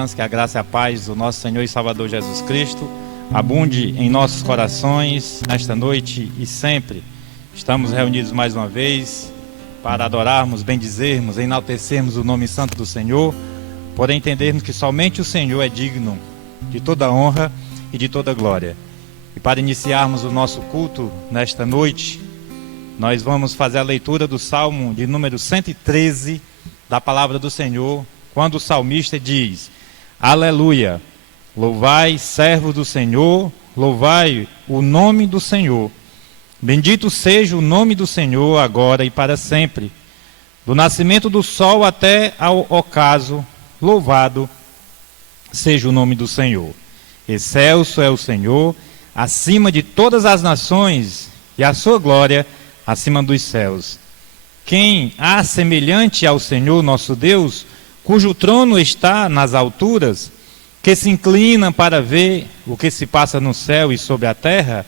irmãs, que a graça e a paz do nosso Senhor e Salvador Jesus Cristo abunde em nossos corações nesta noite e sempre. Estamos reunidos mais uma vez para adorarmos, bendizermos, enaltecermos o nome santo do Senhor, porém entendermos que somente o Senhor é digno de toda honra e de toda glória. E para iniciarmos o nosso culto nesta noite, nós vamos fazer a leitura do Salmo de número 113 da palavra do Senhor, quando o salmista diz: Aleluia, louvai, servos do Senhor, louvai o nome do Senhor. Bendito seja o nome do Senhor agora e para sempre. Do nascimento do sol até ao ocaso, louvado seja o nome do Senhor. Excelso é o Senhor, acima de todas as nações, e a sua glória acima dos céus. Quem há semelhante ao Senhor nosso Deus, cujo trono está nas alturas, que se inclina para ver o que se passa no céu e sobre a terra?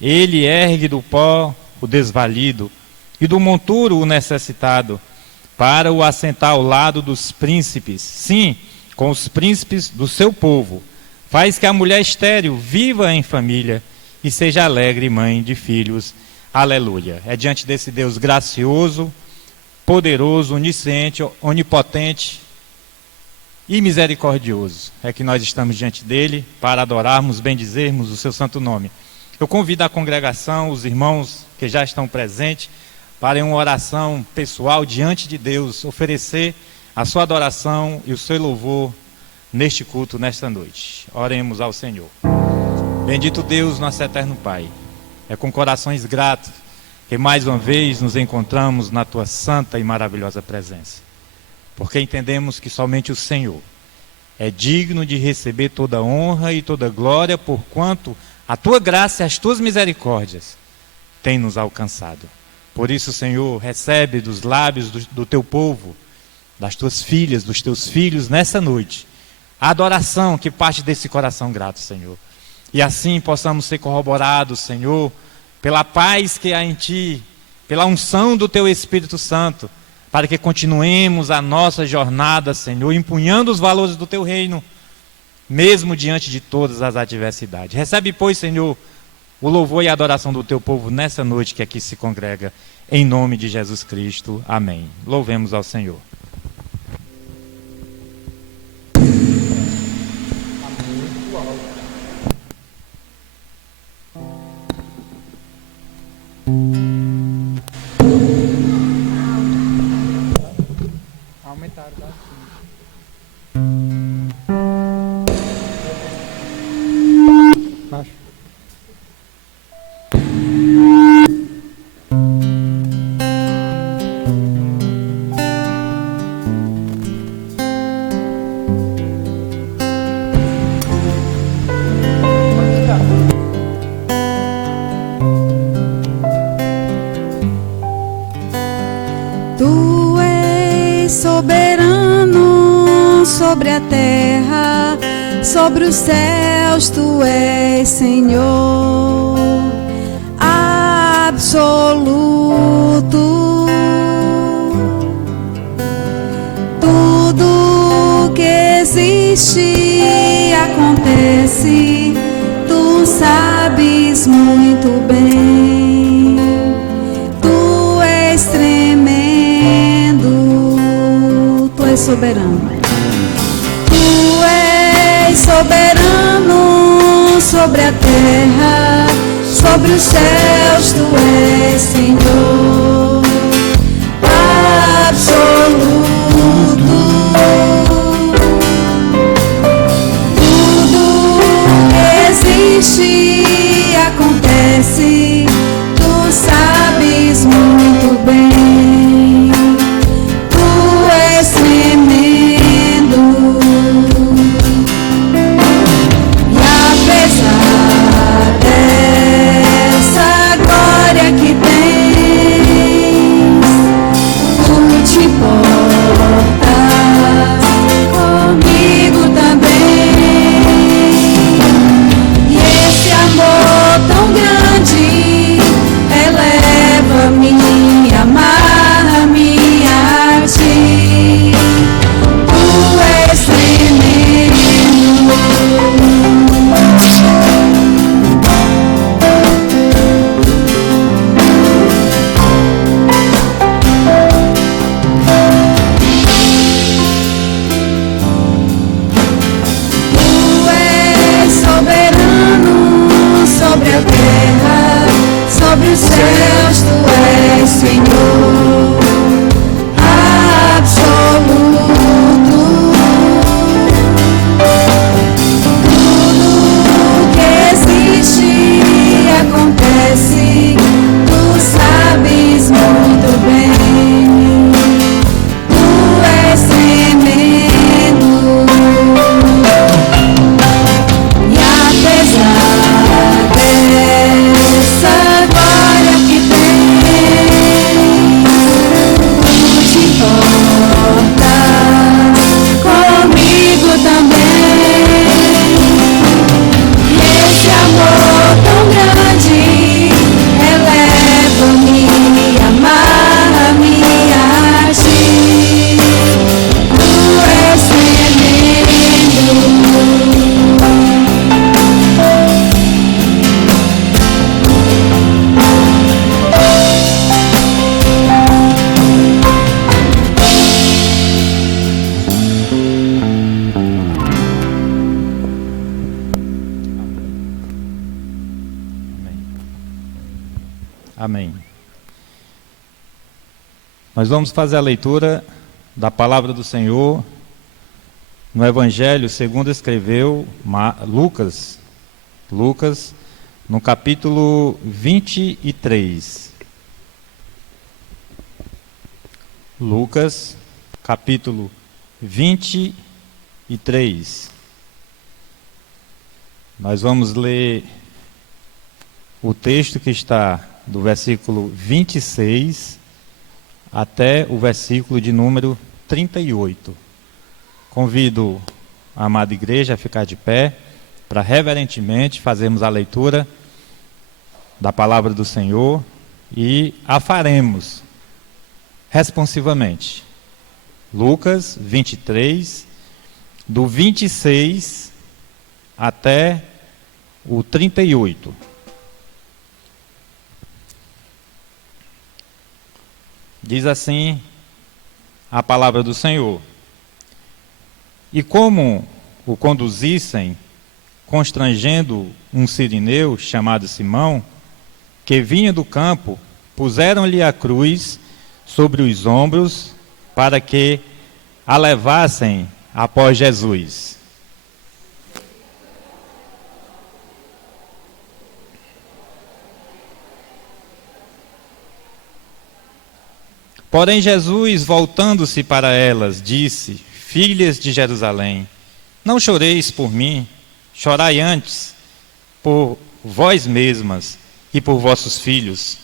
Ele ergue do pó o desvalido e do monturo o necessitado, para o assentar ao lado dos príncipes, sim, com os príncipes do seu povo. Faz que a mulher estéril viva em família e seja alegre mãe de filhos. Aleluia. É diante desse Deus gracioso, poderoso, onisciente, onipotente e misericordioso é que nós estamos diante dele para adorarmos, bendizermos o seu santo nome. Eu convido a congregação, os irmãos que já estão presentes, para em uma oração pessoal diante de Deus, oferecer a sua adoração e o seu louvor neste culto, nesta noite. Oremos ao Senhor. Bendito Deus, nosso eterno Pai, é com corações gratos que mais uma vez nos encontramos na tua santa e maravilhosa presença, porque entendemos que somente o Senhor é digno de receber toda honra e toda glória, porquanto a tua graça e as tuas misericórdias têm nos alcançado. Por isso, Senhor, recebe dos lábios do teu povo, das tuas filhas, dos teus filhos, nessa noite, a adoração que parte desse coração grato, Senhor. E assim possamos ser corroborados, Senhor, pela paz que há em Ti, pela unção do Teu Espírito Santo, para que continuemos a nossa jornada, Senhor, empunhando os valores do Teu reino, mesmo diante de todas as adversidades. Recebe, pois, Senhor, o louvor e a adoração do Teu povo nessa noite que aqui se congrega, em nome de Jesus Cristo. Amém. Louvemos ao Senhor. Tu és soberano sobre a terra, sobre os céus, Tu és Senhor absoluto. Tudo que existe acontece, Tu sabes muito bem. Tu és tremendo, Tu és soberano. Tu és soberano sobre a terra, sobre os céus, Tu és Senhor absoluto. Tudo que existe acontece, Tu sabes muito bem. Tu és tremendo. E apesar dessa glória que tens, Tu te importas céus tu és Senhor absoluto. Tudo que existe acontece, tu sabes muito bem. Tu és tremendo. E apesar dessa glória que tens, tu te importas comigo também. E esse amor tão grande eleva-me, amarra-me a ti. Tu és tremendo. Amém. Nós vamos fazer a leitura da palavra do Senhor no Evangelho segundo escreveu Lucas, no capítulo 23. Lucas, capítulo 23. Nós vamos ler o texto que está do versículo 26 até o versículo de número 38. Convido a amada igreja a ficar de pé para reverentemente fazermos a leitura da palavra do Senhor e a faremos responsivamente. Lucas 23, do 26 até o 38. Diz assim a palavra do Senhor: E como o conduzissem, constrangendo um sirineu chamado Simão, que vinha do campo, puseram-lhe a cruz sobre os ombros para que a levassem após Jesus. Porém Jesus, voltando-se para elas, disse: Filhas de Jerusalém, não choreis por mim, chorai antes por vós mesmas e por vossos filhos.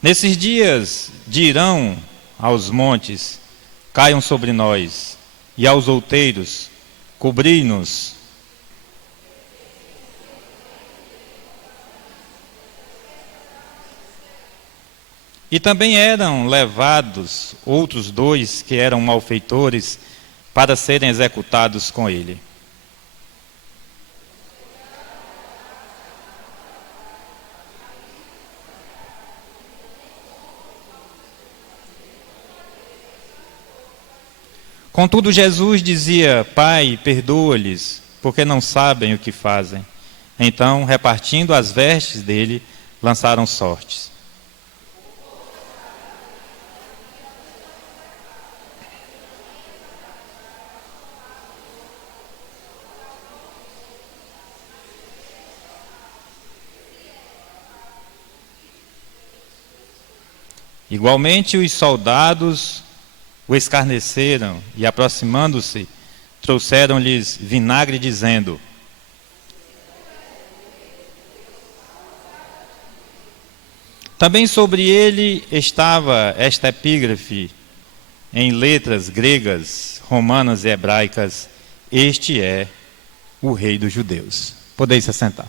Nesses dias dirão aos montes: caiam sobre nós, e aos outeiros: cobri-nos. E também eram levados outros 2 que eram malfeitores para serem executados com ele. Contudo, Jesus dizia: Pai, perdoa-lhes, porque não sabem o que fazem. Então, repartindo as vestes dele, lançaram sortes. Igualmente, os soldados o escarneceram e, aproximando-se, trouxeram-lhes vinagre, dizendo: Também sobre ele estava esta epígrafe em letras gregas, romanas e hebraicas: Este é o Rei dos Judeus. Podeis se assentar.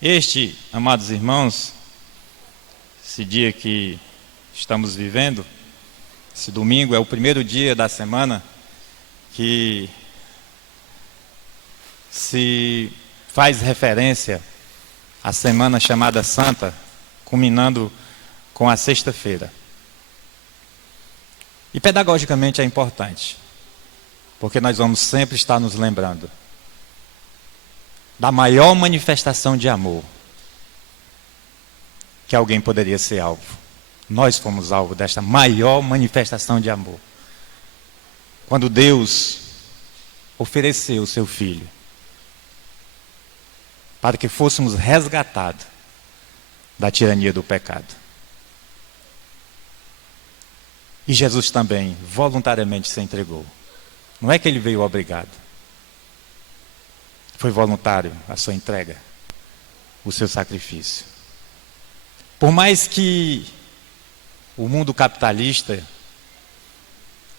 Este, amados irmãos, esse dia que estamos vivendo, esse domingo é o primeiro dia da semana que se faz referência à semana chamada Santa, culminando com a sexta-feira. E pedagogicamente é importante, porque nós vamos sempre estar nos lembrando da maior manifestação de amor que alguém poderia ser alvo. Nós fomos alvo desta maior manifestação de amor. Quando Deus ofereceu o seu Filho para que fôssemos resgatados da tirania do pecado. E Jesus também voluntariamente se entregou. Não é que ele veio obrigado. Foi voluntário a sua entrega, o seu sacrifício. Por mais que o mundo capitalista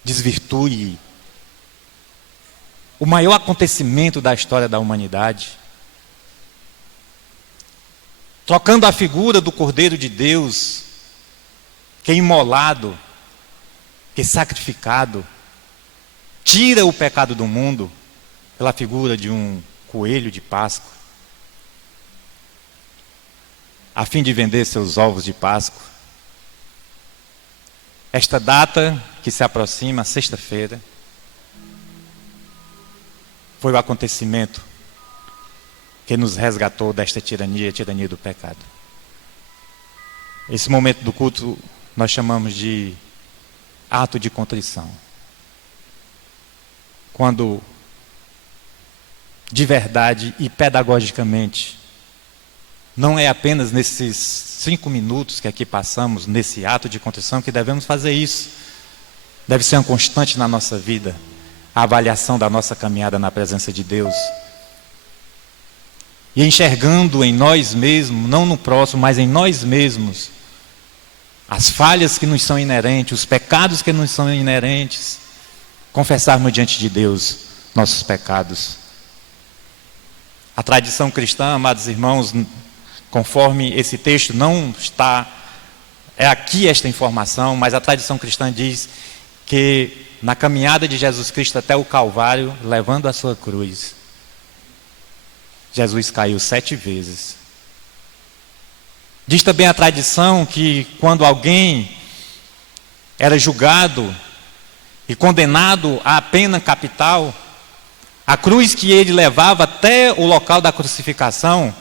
desvirtue o maior acontecimento da história da humanidade, trocando a figura do Cordeiro de Deus, que é imolado, que é sacrificado, tira o pecado do mundo pela figura de um coelho de Páscoa, a fim de vender seus ovos de Páscoa. Esta data que se aproxima, sexta-feira, foi o acontecimento que nos resgatou desta tirania, a tirania do pecado. Esse momento do culto nós chamamos de ato de contrição. Quando, de verdade e pedagogicamente, não é apenas nesses 5 minutos que aqui passamos, nesse ato de contrição, que devemos fazer isso. Deve ser uma constante na nossa vida, a avaliação da nossa caminhada na presença de Deus. E enxergando em nós mesmos, não no próximo, mas em nós mesmos, as falhas que nos são inerentes, os pecados que nos são inerentes, confessarmos diante de Deus nossos pecados. A tradição cristã, amados irmãos, conforme esse texto não está, é aqui esta informação, mas a tradição cristã diz que na caminhada de Jesus Cristo até o Calvário, levando a sua cruz, Jesus caiu 7 vezes. Diz também a tradição que quando alguém era julgado e condenado à pena capital, a cruz que ele levava até o local da crucificação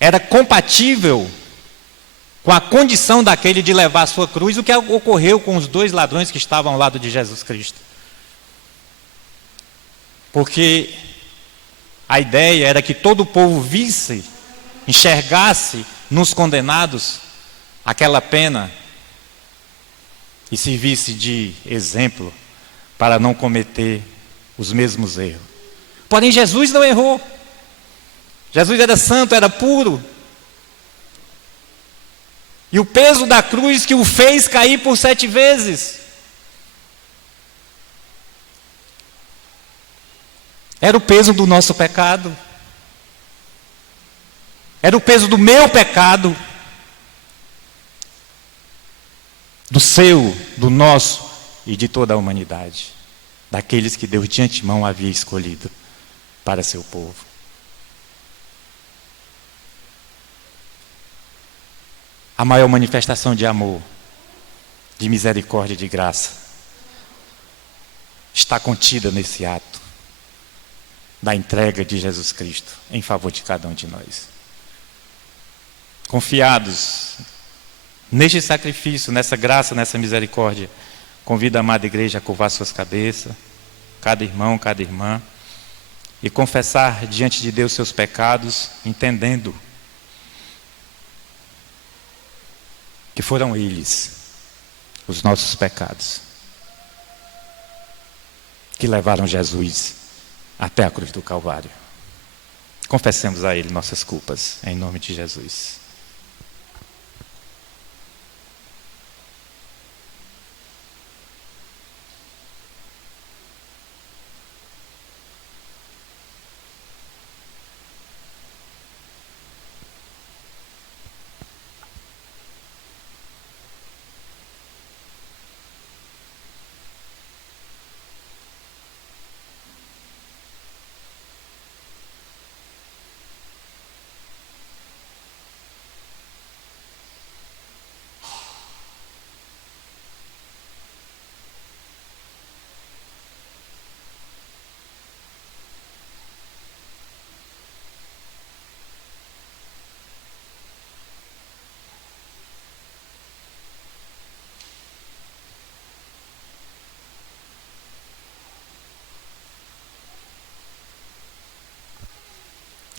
era compatível com a condição daquele de levar a sua cruz, o que ocorreu com os 2 ladrões que estavam ao lado de Jesus Cristo. Porque a ideia era que todo o povo visse, enxergasse nos condenados aquela pena e servisse de exemplo para não cometer os mesmos erros. Porém, Jesus não errou. Jesus era santo, era puro. E o peso da cruz que o fez cair por 7 vezes era o peso do nosso pecado. Era o peso do meu pecado, do seu, do nosso e de toda a humanidade, daqueles que Deus de antemão havia escolhido para seu povo. A maior manifestação de amor, de misericórdia e de graça está contida nesse ato da entrega de Jesus Cristo em favor de cada um de nós. Confiados neste sacrifício, nessa graça, nessa misericórdia, convido a amada igreja a curvar suas cabeças, cada irmão, cada irmã, e confessar diante de Deus seus pecados, entendendo que foram eles, os nossos pecados, que levaram Jesus até a cruz do Calvário. Confessemos a Ele nossas culpas, em nome de Jesus.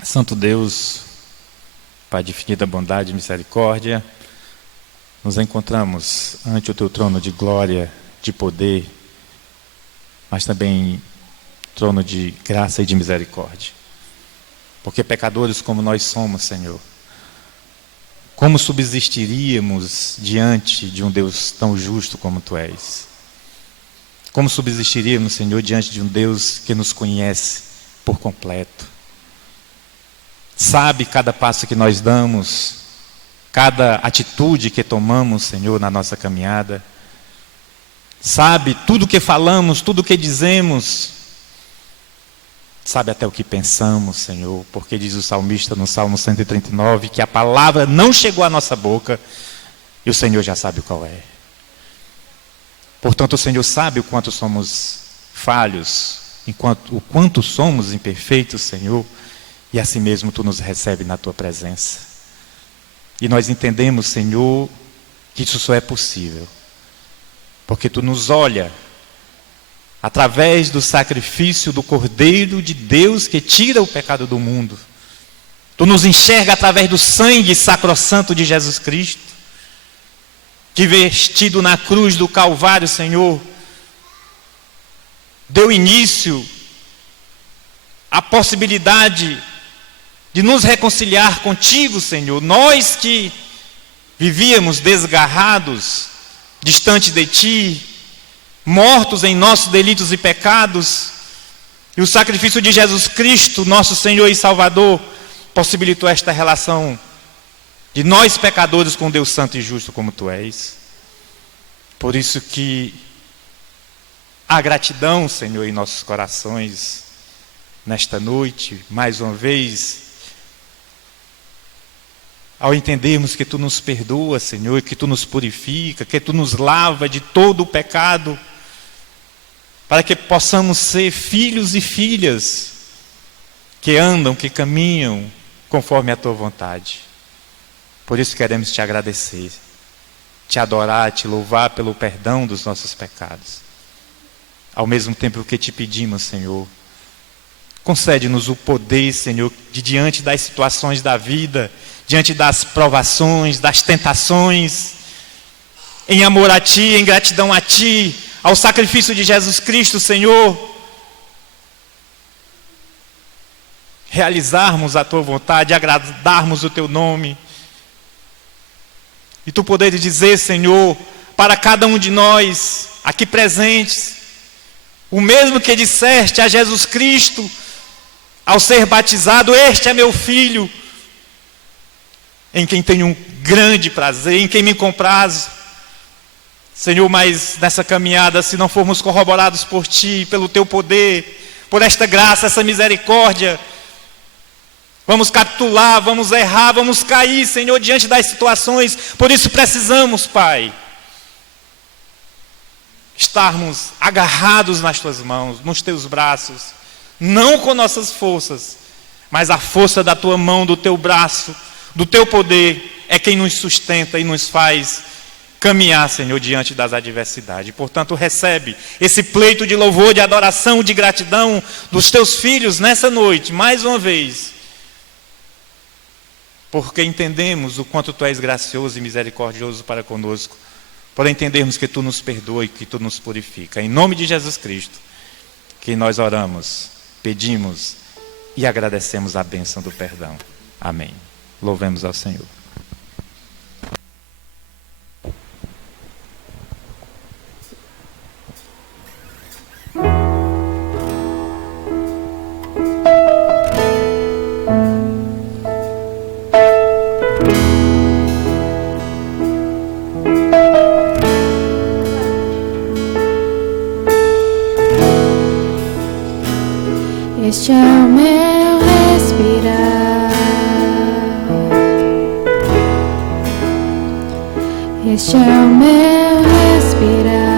Santo Deus, Pai de infinita bondade e misericórdia, nos encontramos ante o Teu trono de glória, de poder, mas também trono de graça e de misericórdia. Porque pecadores como nós somos, Senhor, como subsistiríamos diante de um Deus tão justo como Tu és? Como subsistiríamos, Senhor, diante de um Deus que nos conhece por completo? Sabe cada passo que nós damos, cada atitude que tomamos, Senhor, na nossa caminhada. Sabe tudo o que falamos, tudo o que dizemos. Sabe até o que pensamos, Senhor, porque diz o salmista no Salmo 139 que a palavra não chegou à nossa boca e o Senhor já sabe qual é. Portanto, o Senhor sabe o quanto somos falhos, o quanto somos imperfeitos, Senhor, e assim mesmo Tu nos recebes na Tua presença. E nós entendemos, Senhor, que isso só é possível, porque Tu nos olha através do sacrifício do Cordeiro de Deus que tira o pecado do mundo. Tu nos enxerga através do sangue sacrossanto de Jesus Cristo, que vestido na cruz do Calvário, Senhor, deu início à possibilidade de nos reconciliar contigo, Senhor. Nós que vivíamos desgarrados, distante de Ti, mortos em nossos delitos e pecados, e o sacrifício de Jesus Cristo, nosso Senhor e Salvador, possibilitou esta relação de nós pecadores com Deus santo e justo como Tu és. Por isso que há gratidão, Senhor, em nossos corações, nesta noite, mais uma vez, ao entendermos que Tu nos perdoa, Senhor, que Tu nos purifica, que Tu nos lava de todo o pecado, para que possamos ser filhos e filhas que andam, que caminham conforme a Tua vontade. Por isso queremos Te agradecer, Te adorar, Te louvar pelo perdão dos nossos pecados. Ao mesmo tempo que Te pedimos, Senhor, concede-nos o poder, Senhor, de diante das situações da vida, diante das provações, das tentações, em amor a Ti, em gratidão a Ti, ao sacrifício de Jesus Cristo, Senhor, realizarmos a Tua vontade, agradarmos o Teu nome, e Tu poderes dizer, Senhor, para cada um de nós, aqui presentes, o mesmo que disseste a Jesus Cristo, ao ser batizado: este é meu Filho, em quem tenho um grande prazer, em quem me comprazo. Senhor, mas nessa caminhada, se não formos corroborados por Ti, pelo Teu poder, por esta graça, essa misericórdia, vamos capitular, vamos errar, vamos cair, Senhor, diante das situações. Por isso precisamos, Pai, estarmos agarrados nas Tuas mãos, nos Teus braços, não com nossas forças, mas a força da Tua mão, do Teu braço, do Teu poder, é quem nos sustenta e nos faz caminhar, Senhor, diante das adversidades. Portanto, recebe esse pleito de louvor, de adoração, de gratidão dos Teus filhos nessa noite, mais uma vez, porque entendemos o quanto Tu és gracioso e misericordioso para conosco, por entendermos que Tu nos perdoa e que Tu nos purifica. Em nome de Jesus Cristo, que nós oramos, pedimos e agradecemos a bênção do perdão. Amém. Louvemos ao Senhor. Este é o meu respirar, este é o meu respirar,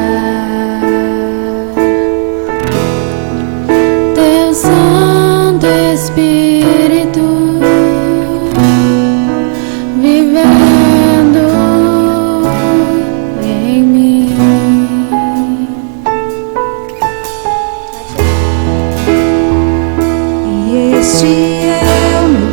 Teu Santo Espírito vivendo em mim. Este é o meu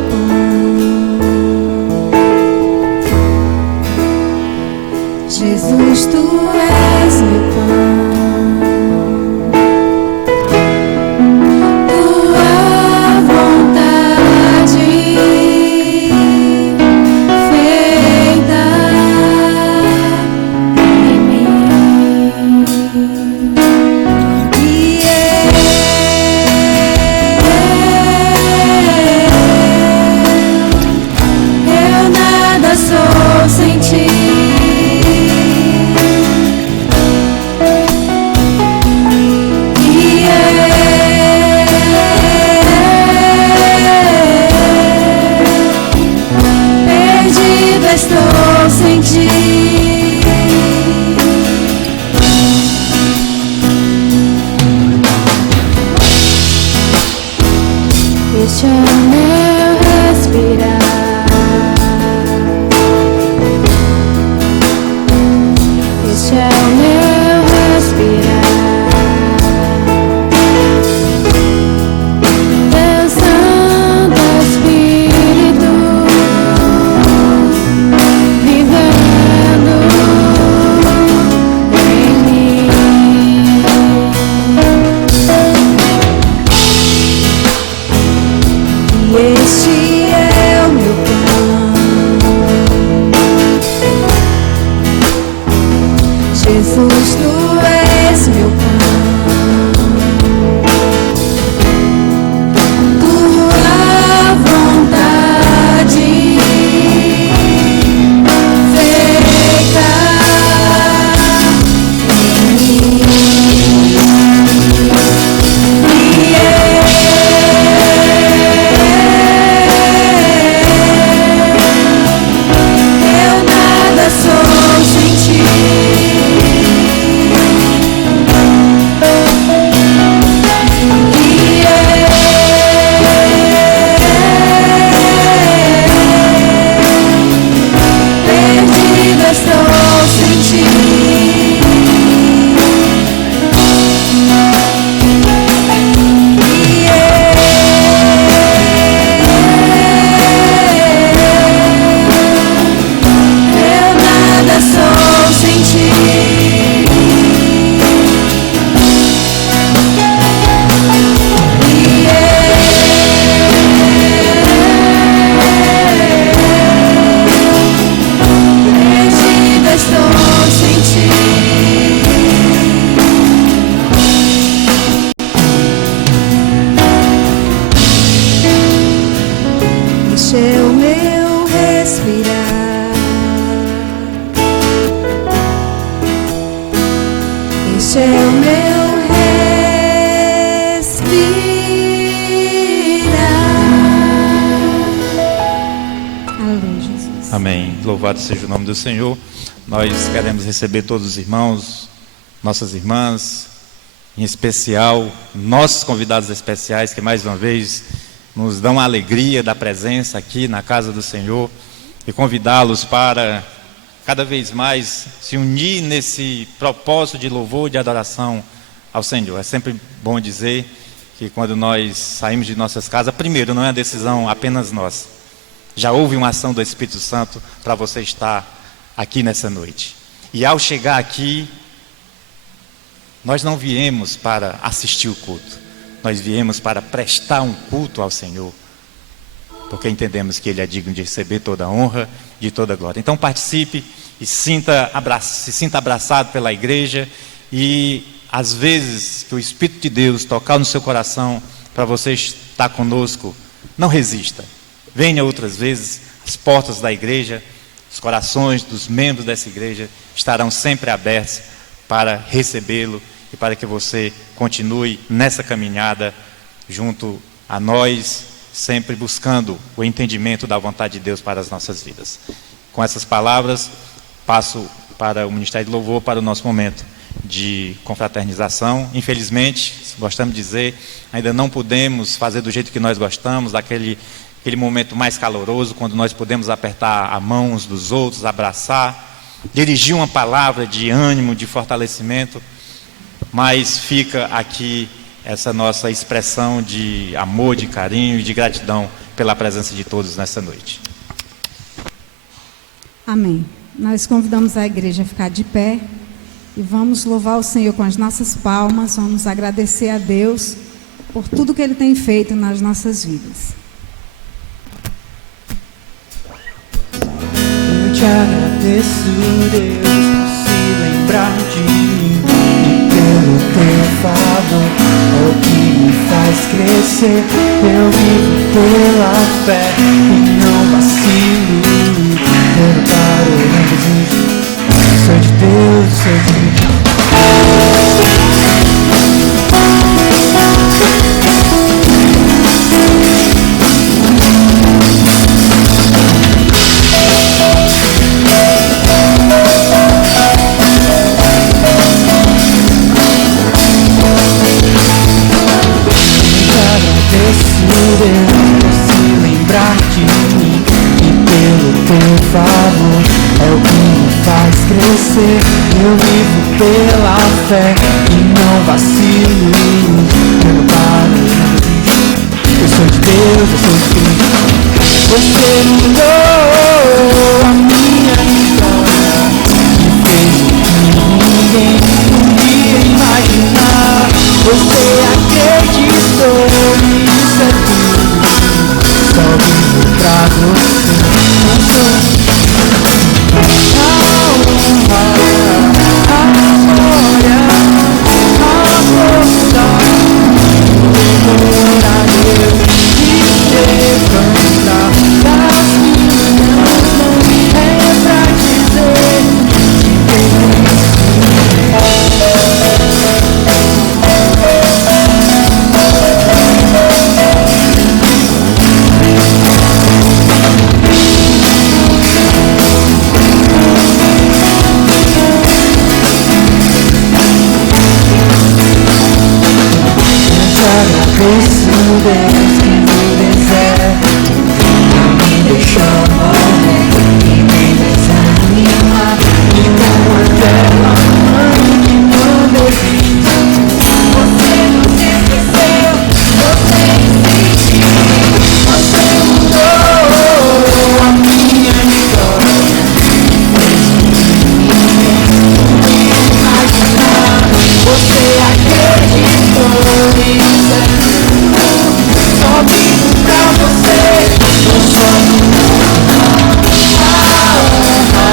Este é o meu respirar. Este é o meu respirar. Teu Santo Espírito vivendo em mim. E este é o meu pão. Jesus, tu és meu pão. Tua vontade feita em mim. Eu nada sou sem ti. Perdida estou sem ti. Eu nada sou sem ti. Perdida estou sem ti. Este é o meu respirar. Este é o meu respirar. Aleluia, Jesus. Amém. Louvado seja o nome do Senhor. Nós queremos receber todos os irmãos, nossas irmãs, em especial nossos convidados especiais que mais uma vez nos dão a alegria da presença aqui na casa do Senhor e convidá-los para cada vez mais se unir nesse propósito de louvor e de adoração ao Senhor. É sempre bom dizer que quando nós saímos de nossas casas, primeiro, não é uma decisão apenas nossa. Já houve uma ação do Espírito Santo para você estar aqui nessa noite. E ao chegar aqui, nós não viemos para assistir o culto. Nós viemos para prestar um culto ao Senhor. Porque entendemos que Ele é digno de receber toda a honra, de toda a glória. Então participe e se sinta abraçado pela igreja. E às vezes que o Espírito de Deus tocar no seu coração para você estar conosco, não resista. Venha outras vezes. As portas da igreja, os corações dos membros dessa igreja estarão sempre abertos para recebê-lo e para que você continue nessa caminhada junto a nós, sempre buscando o entendimento da vontade de Deus para as nossas vidas. Com essas palavras, passo para o Ministério de Louvor, para o nosso momento de confraternização. Infelizmente, gostamos de dizer, ainda não podemos fazer do jeito que nós gostamos, aquele momento mais caloroso, quando nós podemos apertar a mão uns dos outros, abraçar, dirigir uma palavra de ânimo, de fortalecimento, mas fica aqui essa nossa expressão de amor, de carinho e de gratidão pela presença de todos nessa noite. Amém. Nós convidamos a igreja a ficar de pé e vamos louvar o Senhor com as nossas palmas, vamos agradecer a Deus por tudo que Ele tem feito nas nossas vidas. Eu te agradeço, Deus, por se lembrar de mim e pelo teu favor, é o que me faz crescer. Eu vivo pela fé e não vacilo, eu paro, não desisto. Sou de Deus, sou de Deus. Deus, favor é o que me faz crescer. Eu vivo pela fé e não vacilo. Eu não paro. Eu sou de Deus, eu sou de Cristo. Você mudou a minha história e fez o que ninguém podia imaginar. Você acreditou e isso é tudo. Só vivo pra você. Eu sou a honra, a glória, a força, o amor a Deus que levanta das minhas mãos. É pra dizer que agradeço Deus que no deserto me deixou morrer e me desanima. E com aquela mãe que não desiste, você não se esqueceu, você insistiu. Você mudou a minha história, fez o que ninguém podia imaginar. Você acreditou e só vivo pra você. Eu sou a honra,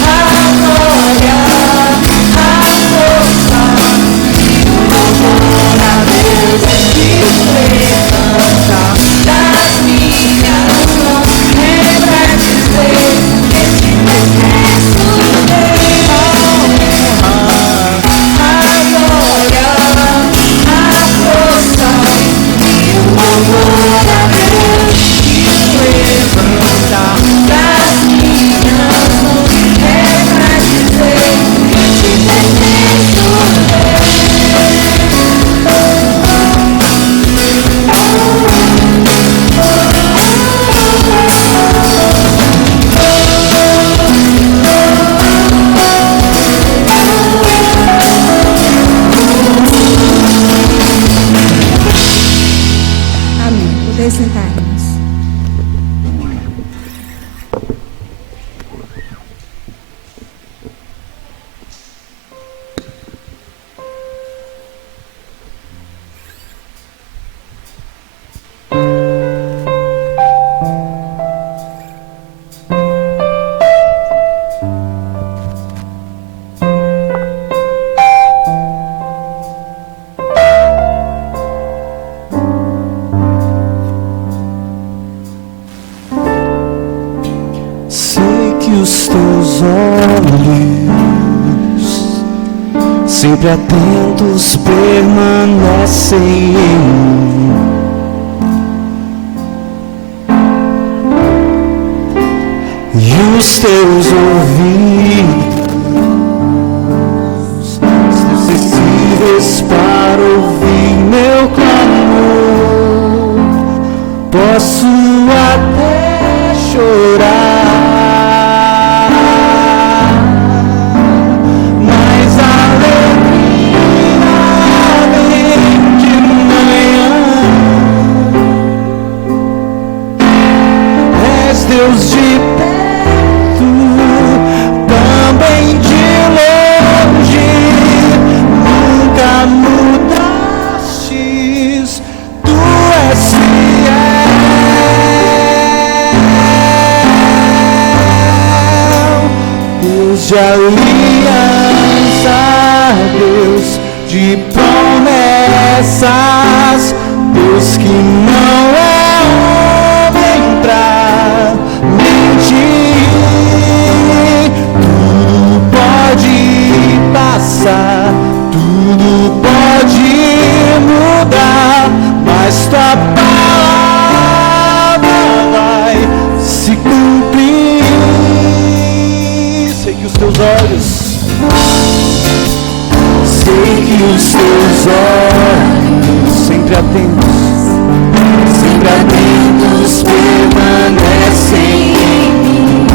a glória, a força e o amor a Deus que levanta das minhas mãos. É pra dizer que te mereço Deus. A honra, a glória, a força e o amor a Deus que levanta das minhas mãos. É pra dizer que te mereço Amém. Poder sentar-nos. Sei que os teus olhos, sempre atentos, permanecem em mim. E os teus ouvidos, sensíveis para ouvir meu clamor. Posso até chorar, mas a alegria vem de manhã. És Deus de perto, também de longe, nunca mudastes, tu és fiel. Deus de aliança, Deus de promessas, Deus que não é homem pra mentir. Tudo pode passar, tudo pode mudar, mas tua palavra vai se cumprir. Sei que os teus olhos, sei que os teus olhos, sempre atentos, permanecem em mim.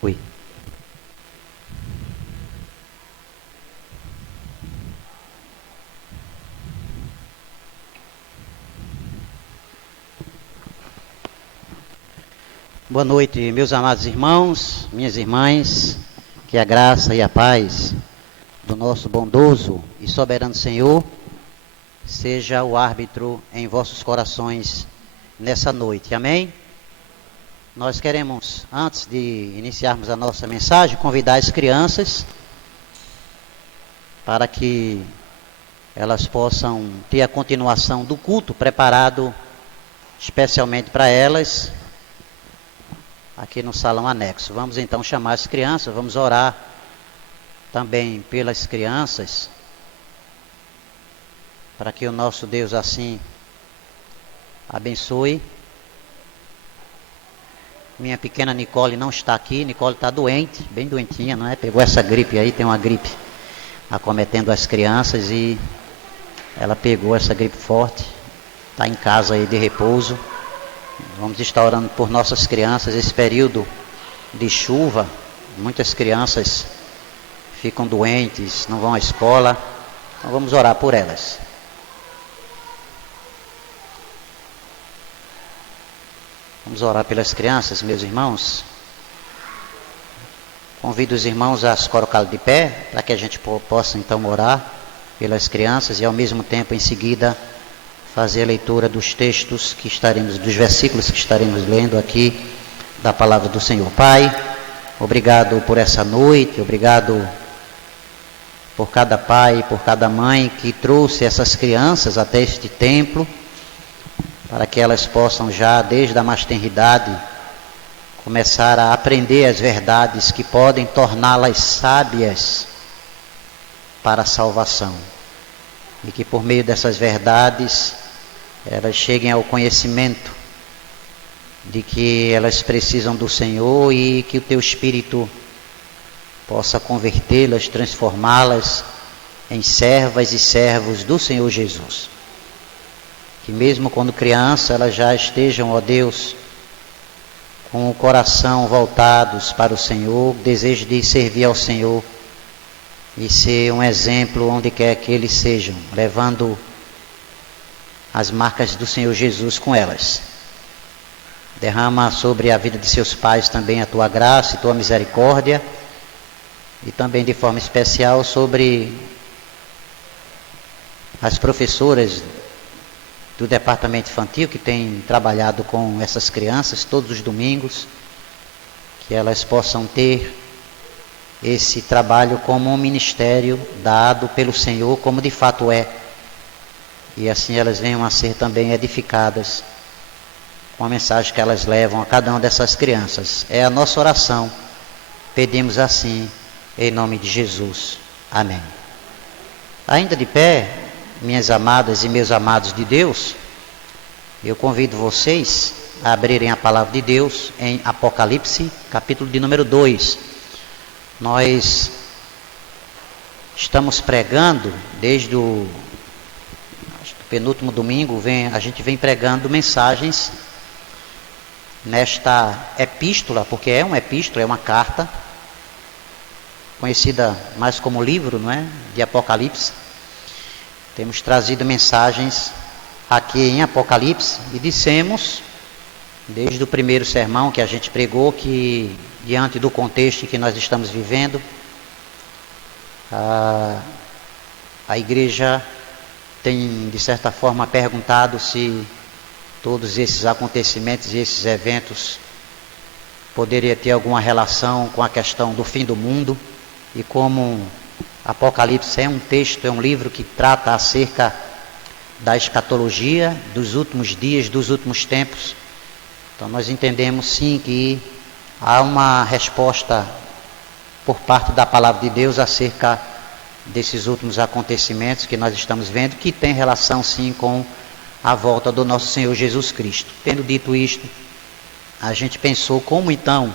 Oi. Boa noite, meus amados irmãos, minhas irmãs, que a graça e a paz do nosso bondoso e soberano Senhor seja o árbitro em vossos corações nessa noite, amém? Nós queremos, antes de iniciarmos a nossa mensagem, convidar as crianças para que elas possam ter a continuação do culto preparado especialmente para elas, aqui no salão anexo. Vamos então chamar as crianças, vamos orar também pelas crianças, para que o nosso Deus assim abençoe. Minha pequena Nicole não está aqui, Nicole está doente, bem doentinha, não é? Pegou essa gripe aí, tem uma gripe acometendo as crianças e ela pegou essa gripe forte, está em casa aí de repouso. Vamos estar orando por nossas crianças, esse período de chuva, muitas crianças ficam doentes, não vão à escola, então vamos orar por elas. Vamos orar pelas crianças, meus irmãos. Convido os irmãos a se colocar de pé, para que a gente possa então orar pelas crianças e ao mesmo tempo em seguida fazer a leitura dos textos que estaremos, dos versículos que estaremos lendo aqui da palavra do Senhor. Pai, obrigado por essa noite, obrigado por cada pai, por cada mãe que trouxe essas crianças até este templo, para que elas possam já desde a mais tenridade começar a aprender as verdades que podem torná-las sábias para a salvação. E que por meio dessas verdades elas cheguem ao conhecimento de que elas precisam do Senhor e que o Teu Espírito possa convertê-las, transformá-las em servas e servos do Senhor Jesus. Que mesmo quando criança elas já estejam, ó Deus, com o coração voltados para o Senhor, desejo de servir ao Senhor e ser um exemplo onde quer que eles sejam, levando as marcas do Senhor Jesus com elas. Derrama sobre a vida de seus pais também a Tua graça e Tua misericórdia, e também de forma especial sobre as professoras do departamento infantil que têm trabalhado com essas crianças todos os domingos, que elas possam ter esse trabalho como um ministério dado pelo Senhor, como de fato é, e assim elas venham a ser também edificadas com a mensagem que elas levam a cada uma dessas crianças. É a nossa oração, pedimos assim em nome de Jesus, amém. Ainda de pé, minhas amadas e meus amados de Deus, eu convido vocês a abrirem a palavra de Deus em Apocalipse, capítulo de número 2. Nós estamos pregando desde o penúltimo domingo, a gente vem pregando mensagens nesta epístola, porque é uma epístola, é uma carta, conhecida mais como livro, não é? De Apocalipse. Temos trazido mensagens aqui em Apocalipse e dissemos, desde o primeiro sermão que a gente pregou, que diante do contexto que nós estamos vivendo, a igreja tem de certa forma perguntado se todos esses acontecimentos e esses eventos poderia ter alguma relação com a questão do fim do mundo, e como Apocalipse é um texto, é um livro que trata acerca da escatologia, dos últimos dias, dos últimos tempos. Então nós entendemos sim que há uma resposta por parte da palavra de Deus acerca desses últimos acontecimentos que nós estamos vendo, que tem relação sim com a volta do nosso Senhor Jesus Cristo. Tendo dito isto, a gente pensou como então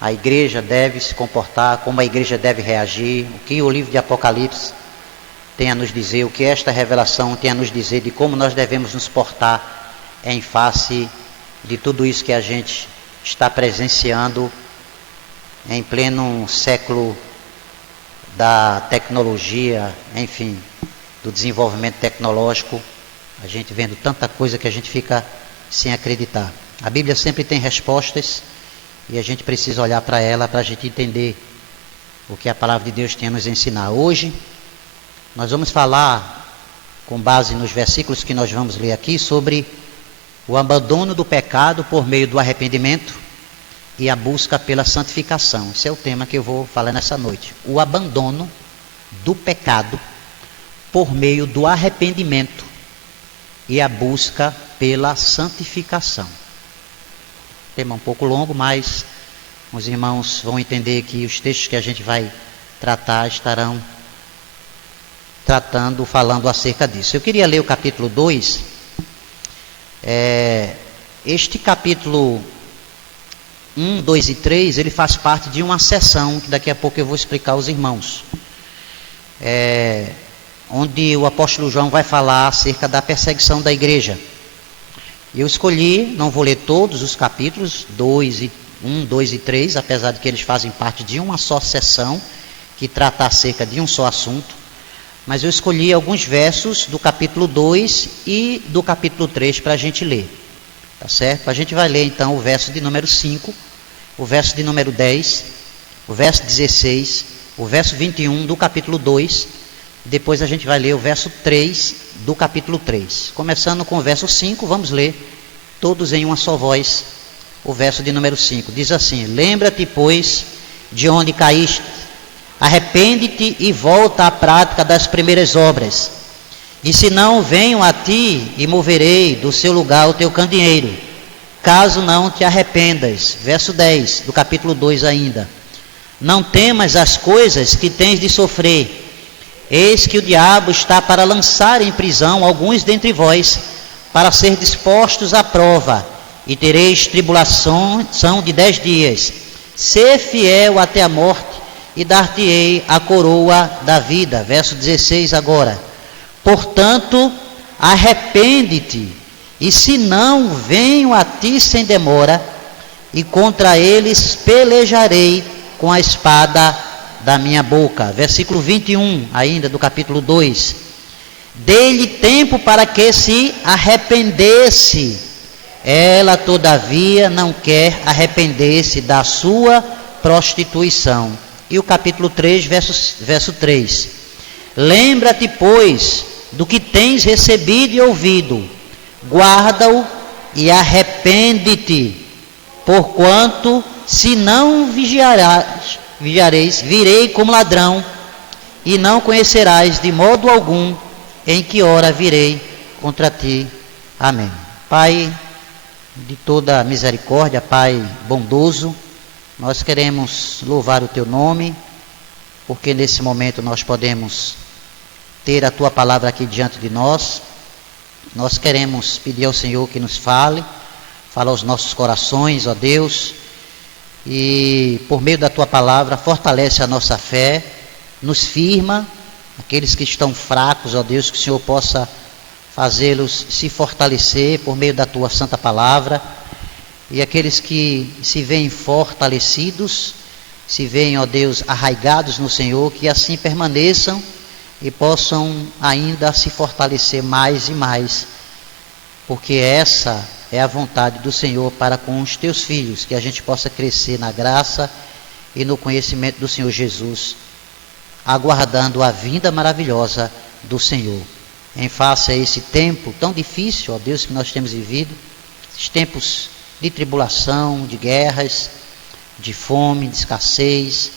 a igreja deve se comportar, como a igreja deve reagir, o que o livro de Apocalipse tem a nos dizer, o que esta revelação tem a nos dizer de como nós devemos nos portar em face de tudo isso que a gente está presenciando em pleno século da tecnologia, enfim, do desenvolvimento tecnológico, a gente vendo tanta coisa que a gente fica sem acreditar. A Bíblia sempre tem respostas e a gente precisa olhar para ela para a gente entender o que a palavra de Deus tem a nos ensinar. Hoje nós vamos falar, com base nos versículos que nós vamos ler aqui, sobre o abandono do pecado por meio do arrependimento e a busca pela santificação. Esse é o tema que eu vou falar nessa noite. O abandono do pecado por meio do arrependimento e a busca pela santificação. Tema um pouco longo, mas os irmãos vão entender que os textos que a gente vai tratar estarão falando acerca disso. Eu queria ler o capítulo 2. Este capítulo 1, 2 e 3, ele faz parte de uma sessão que daqui a pouco eu vou explicar aos irmãos. Onde o apóstolo João vai falar acerca da perseguição da igreja. Eu escolhi, não vou ler todos os capítulos, 1, 2 e 3, apesar de que eles fazem parte de uma só sessão, que trata acerca de um só assunto, mas eu escolhi alguns versos do capítulo 2 e do capítulo 3 para a gente ler, tá certo? A gente vai ler então o verso de número 5, o verso de número 10, o verso 16, o verso 21 do capítulo 2, depois a gente vai ler o verso 3 do capítulo 3. Começando com o verso 5, vamos ler todos em uma só voz o verso de número 5. Diz assim: lembra-te, pois, de onde caíste, arrepende-te e volta à prática das primeiras obras. E se não, venho a ti e moverei do seu lugar o teu candeeiro, caso não te arrependas. Verso 10 do capítulo 2 ainda: não temas as coisas que tens de sofrer. Eis que o diabo está para lançar em prisão alguns dentre vós, para ser dispostos à prova, e tereis tribulação de 10 dias. Sê fiel até a morte, e dar-te-ei a coroa da vida. Verso 16 agora: portanto, arrepende-te, e se não, venho a ti sem demora, e contra eles pelejarei com a espada da minha boca. Versículo 21 ainda do capítulo 2: dei-lhe tempo para que se arrependesse, ela todavia não quer arrepender-se da sua prostituição. E o capítulo 3, verso 3: lembra-te, pois, do que tens recebido e ouvido, guarda-o e arrepende-te, porquanto se não vigiareis, virei como ladrão, e não conhecerás de modo algum em que hora virei contra ti. Amém. Pai de toda misericórdia, Pai bondoso, nós queremos louvar o teu nome, porque nesse momento nós podemos ter a tua palavra aqui diante de nós. Nós queremos pedir ao Senhor que nos fale aos nossos corações, ó Deus, e por meio da tua palavra fortalece a nossa fé, nos firma. Aqueles que estão fracos, ó Deus, que o Senhor possa fazê-los se fortalecer por meio da tua santa palavra, e aqueles que se veem fortalecidos, se veem, ó Deus, arraigados no Senhor, que assim permaneçam e possam ainda se fortalecer mais e mais, porque essa é a vontade do Senhor para com os teus filhos, que a gente possa crescer na graça e no conhecimento do Senhor Jesus, aguardando a vinda maravilhosa do Senhor. Em face a esse tempo tão difícil, ó Deus, que nós temos vivido, esses tempos de tribulação, de guerras, de fome, de escassez,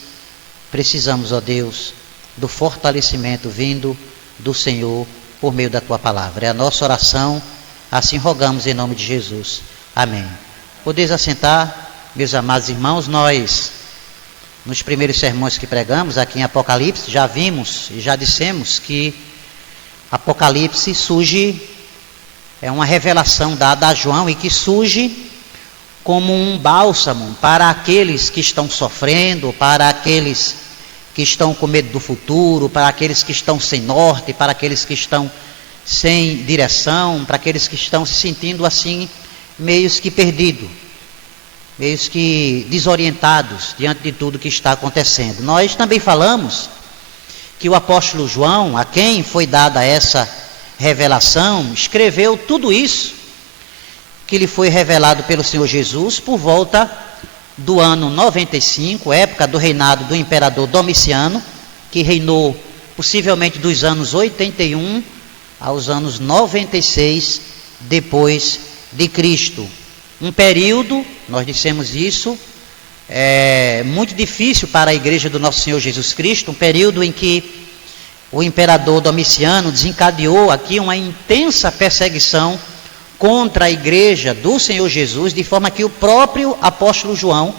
precisamos, ó Deus, do fortalecimento vindo do Senhor por meio da tua palavra. É a nossa oração, assim rogamos em nome de Jesus. Amém. Podeis assentar, meus amados irmãos. Nós, nos primeiros sermões que pregamos aqui em Apocalipse, já vimos e já dissemos que Apocalipse surge, é uma revelação dada a João, e que surge como um bálsamo para aqueles que estão sofrendo, para aqueles que estão com medo do futuro, para aqueles que estão sem norte, para aqueles que estão sem direção, para aqueles que estão se sentindo assim, meios que perdidos. meio que desorientados diante de tudo que está acontecendo. Nós também falamos que o apóstolo João, a quem foi dada essa revelação, escreveu tudo isso que lhe foi revelado pelo Senhor Jesus por volta do ano 95, época do reinado do imperador Domiciano, que reinou possivelmente dos anos 81 aos anos 96 depois de Cristo. Um período, nós dissemos isso, muito difícil para a igreja do nosso Senhor Jesus Cristo, um período em que o imperador Domiciano desencadeou aqui uma intensa perseguição contra a igreja do Senhor Jesus, de forma que o próprio apóstolo João,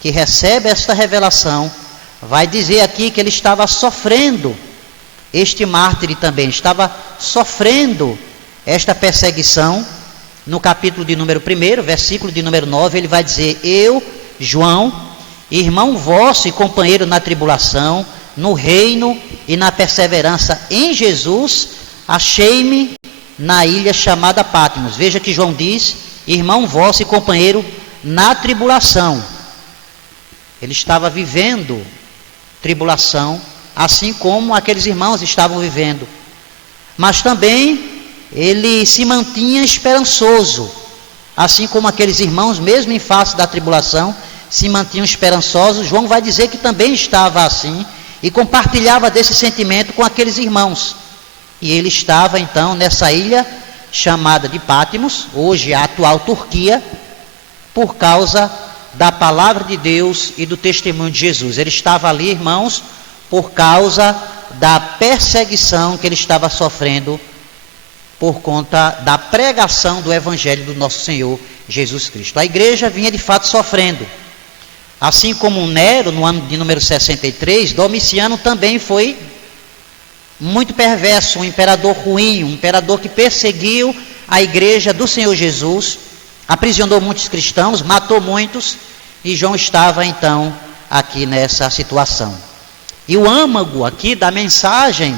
que recebe esta revelação, vai dizer aqui que ele estava sofrendo, este mártir também estava sofrendo esta perseguição. No capítulo de número 1, versículo de número 9, ele vai dizer: eu, João, irmão vosso e companheiro na tribulação, no reino e na perseverança em Jesus, achei-me na ilha chamada Patmos. Veja que João diz: irmão vosso e companheiro na tribulação. Ele estava vivendo tribulação, assim como aqueles irmãos estavam vivendo. Mas também ele se mantinha esperançoso, assim como aqueles irmãos, mesmo em face da tribulação, se mantinham esperançosos. João vai dizer que também estava assim e compartilhava desse sentimento com aqueles irmãos. E ele estava então nessa ilha chamada de Patmos, hoje a atual Turquia, por causa da palavra de Deus e do testemunho de Jesus. Ele estava ali, irmãos, por causa da perseguição que ele estava sofrendo por conta da pregação do evangelho do nosso Senhor Jesus Cristo. A igreja vinha de fato sofrendo. Assim como Nero, no ano de número 63, Domiciano também foi muito perverso, um imperador ruim, um imperador que perseguiu a igreja do Senhor Jesus, aprisionou muitos cristãos, matou muitos, e João estava então aqui nessa situação. E o âmago aqui da mensagem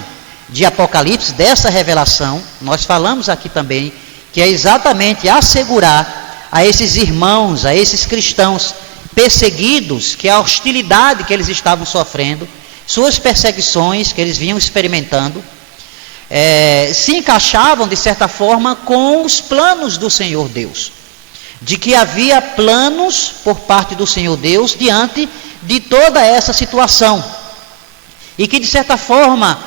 de Apocalipse, dessa revelação, nós falamos aqui também, que é exatamente assegurar a esses irmãos, a esses cristãos perseguidos, que a hostilidade que eles estavam sofrendo, suas perseguições que eles vinham experimentando, se encaixavam de certa forma com os planos do Senhor Deus, de que havia planos por parte do Senhor Deus diante de toda essa situação, e que de certa forma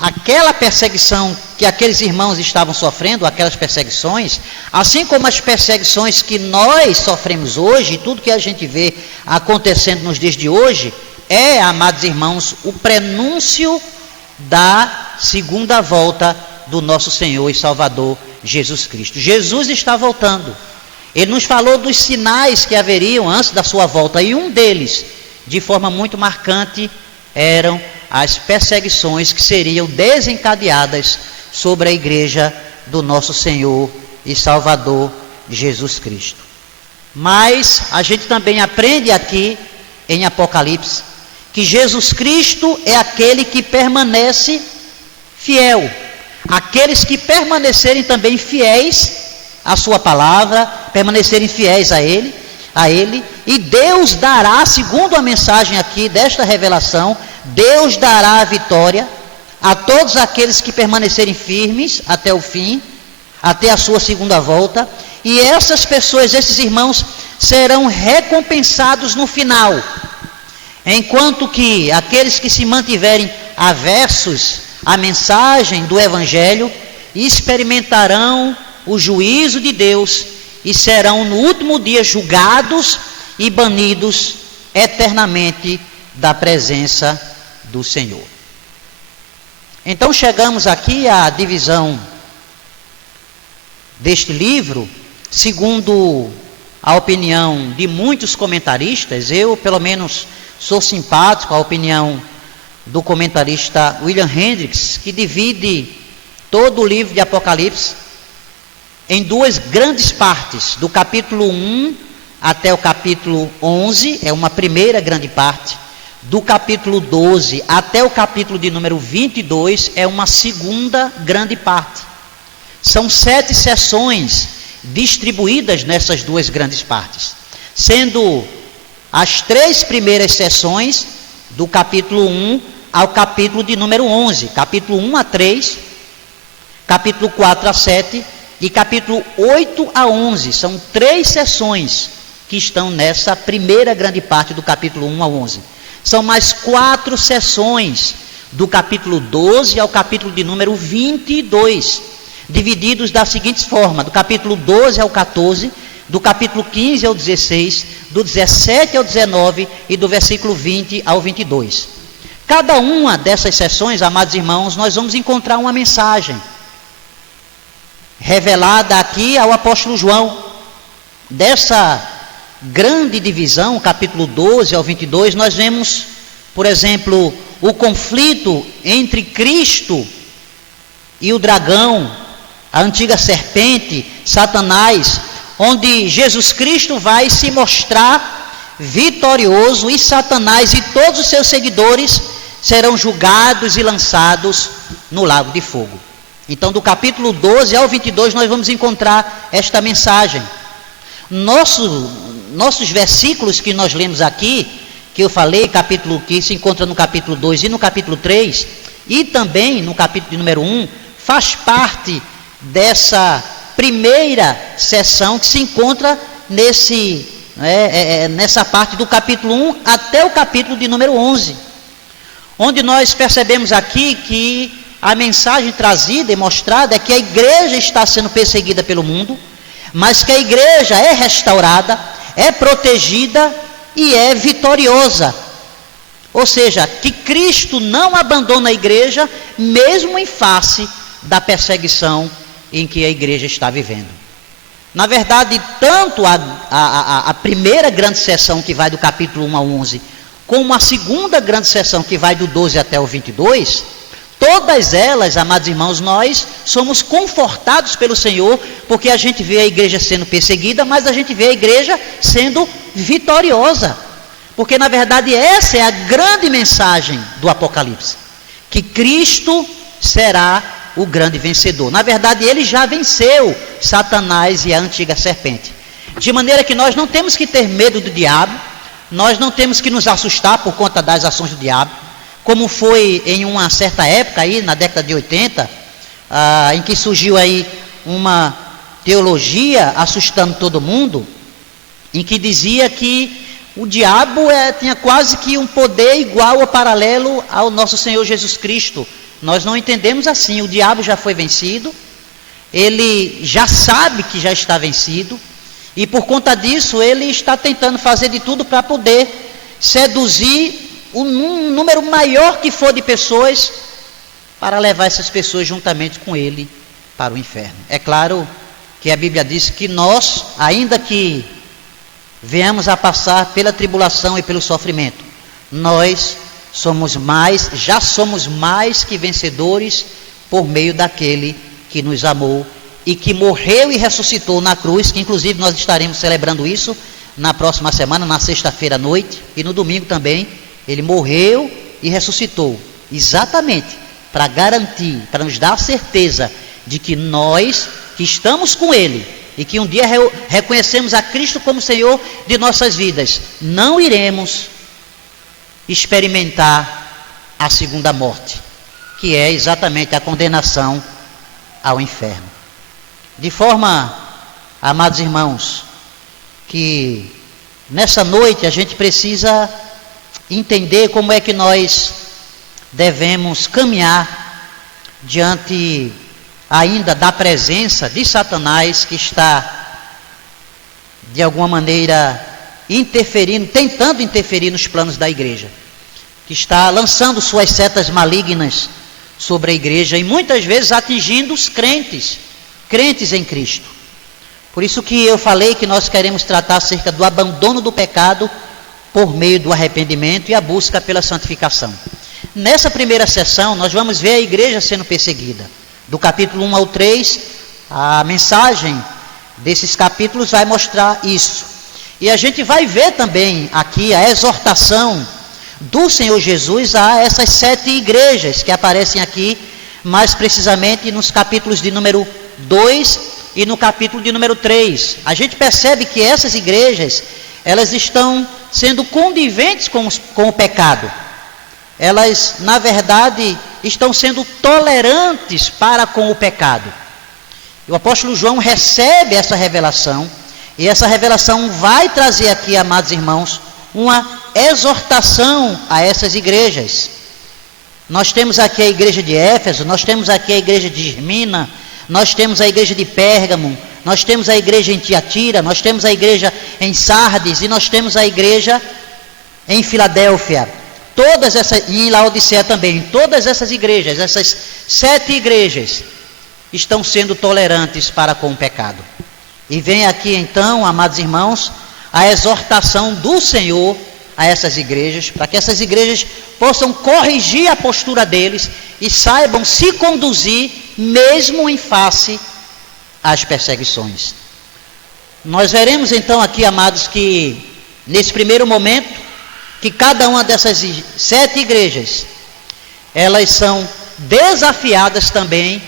aquela perseguição que aqueles irmãos estavam sofrendo, aquelas perseguições, assim como as perseguições que nós sofremos hoje, e tudo que a gente vê acontecendo nos dias de hoje, amados irmãos, o prenúncio da segunda volta do nosso Senhor e Salvador Jesus Cristo. Jesus está voltando. Ele nos falou dos sinais que haveriam antes da sua volta, e um deles, de forma muito marcante, eram as perseguições que seriam desencadeadas sobre a igreja do nosso Senhor e Salvador Jesus Cristo. Mas a gente também aprende aqui em Apocalipse que Jesus Cristo é aquele que permanece fiel. Aqueles que permanecerem também fiéis à sua palavra, permanecerem fiéis a Ele, e Deus dará, segundo a mensagem aqui desta revelação, Deus dará a vitória a todos aqueles que permanecerem firmes até o fim, até a sua segunda volta, e essas pessoas, esses irmãos, serão recompensados no final, enquanto que aqueles que se mantiverem aversos à mensagem do Evangelho experimentarão o juízo de Deus e serão no último dia julgados e banidos eternamente da presença do Senhor. Então chegamos aqui à divisão deste livro, segundo a opinião de muitos comentaristas. Eu, pelo menos, sou simpático à opinião do comentarista William Hendricks, que divide todo o livro de Apocalipse em duas grandes partes, do capítulo 1 até o capítulo 11, é uma primeira grande parte, do capítulo 12 até o capítulo de número 22, é uma segunda grande parte. São 7 sessões distribuídas nessas duas grandes partes. sendo as 3 primeiras sessões do capítulo 1 ao capítulo de número 11, capítulo 1 a 3, capítulo 4 a 7 e capítulo 8 a 11, são 3 sessões que estão nessa primeira grande parte do capítulo 1 a 11. São mais 4 sessões do capítulo 12 ao capítulo de número 22, divididos da seguinte forma: do capítulo 12 ao 14, do capítulo 15 ao 16, do 17 ao 19 e do versículo 20 ao 22. Cada uma dessas sessões, amados irmãos, nós vamos encontrar uma mensagem revelada aqui ao apóstolo João. Dessa grande divisão, capítulo 12 ao 22, nós vemos, por exemplo, o conflito entre Cristo e o dragão, a antiga serpente, Satanás, onde Jesus Cristo vai se mostrar vitorioso e Satanás e todos os seus seguidores serão julgados e lançados no lago de fogo. Então, do capítulo 12 ao 22, nós vamos encontrar esta mensagem. Nossos versículos que nós lemos aqui, que eu falei, capítulo que se encontra no capítulo 2 e no capítulo 3, e também no capítulo de número 1, faz parte dessa primeira sessão que se encontra nessa parte do capítulo 1 até o capítulo de número 11, onde nós percebemos aqui que a mensagem trazida e mostrada é que a igreja está sendo perseguida pelo mundo, mas que a igreja é restaurada, é protegida e é vitoriosa. Ou seja, que Cristo não abandona a igreja, mesmo em face da perseguição em que a igreja está vivendo. Na verdade, tanto a primeira grande sessão, que vai do capítulo 1 ao 11, como a segunda grande sessão, que vai do 12 até o 22, todas elas, amados irmãos, nós somos confortados pelo Senhor, porque a gente vê a igreja sendo perseguida, mas a gente vê a igreja sendo vitoriosa. Porque, na verdade, essa é a grande mensagem do Apocalipse, que Cristo será o grande vencedor. Na verdade, ele já venceu Satanás e a antiga serpente. De maneira que nós não temos que ter medo do diabo, nós não temos que nos assustar por conta das ações do diabo, como foi em uma certa época aí, na década de 80, em que surgiu aí uma teologia assustando todo mundo, em que dizia que o diabo tinha quase que um poder igual ou paralelo ao nosso Senhor Jesus Cristo. Nós não entendemos assim. O diabo já foi vencido, ele já sabe que já está vencido, e por conta disso ele está tentando fazer de tudo para poder seduzir um número maior que for de pessoas, para levar essas pessoas juntamente com ele para o inferno. É claro que a Bíblia diz que nós, ainda que venhamos a passar pela tribulação e pelo sofrimento, nós já somos mais que vencedores por meio daquele que nos amou e que morreu e ressuscitou na cruz, que inclusive nós estaremos celebrando isso na próxima semana, na sexta-feira à noite, e no domingo também. Ele morreu e ressuscitou, exatamente para garantir, para nos dar a certeza de que nós que estamos com ele e que um dia reconhecemos a Cristo como Senhor de nossas vidas, não iremos experimentar a segunda morte, que é exatamente a condenação ao inferno. De forma, amados irmãos, que nessa noite a gente precisa entender como é que nós devemos caminhar diante ainda da presença de Satanás, que está de alguma maneira interferindo, tentando interferir nos planos da igreja, que está lançando suas setas malignas sobre a igreja e muitas vezes atingindo os crentes em Cristo. Por isso que eu falei que nós queremos tratar acerca do abandono do pecado por meio do arrependimento e a busca pela santificação. Nessa primeira sessão nós vamos ver a igreja sendo perseguida. Do capítulo 1 ao 3, a mensagem desses capítulos vai mostrar isso. E a gente vai ver também aqui a exortação do Senhor Jesus a essas 7 igrejas que aparecem aqui, mais precisamente nos capítulos de número 2 e no capítulo de número 3. A gente percebe que essas igrejas, elas estão sendo coniventes com o pecado. Elas, na verdade, estão sendo tolerantes para com o pecado. O apóstolo João recebe essa revelação, e essa revelação vai trazer aqui, amados irmãos, uma exortação a essas igrejas. Nós temos aqui a igreja de Éfeso, nós temos aqui a igreja de Esmirna, nós temos a igreja de Pérgamo, nós temos a igreja em Tiatira, nós temos a igreja em Sardes e nós temos a igreja em Filadélfia. Todas essas, e em Laodiceia também, todas essas igrejas, essas 7 igrejas, estão sendo tolerantes para com o pecado. E vem aqui então, amados irmãos, a exortação do Senhor a essas igrejas, para que essas igrejas possam corrigir a postura deles e saibam se conduzir mesmo em face às perseguições. Nós veremos então aqui, amados, que nesse primeiro momento, que cada uma dessas 7 igrejas, elas são desafiadas também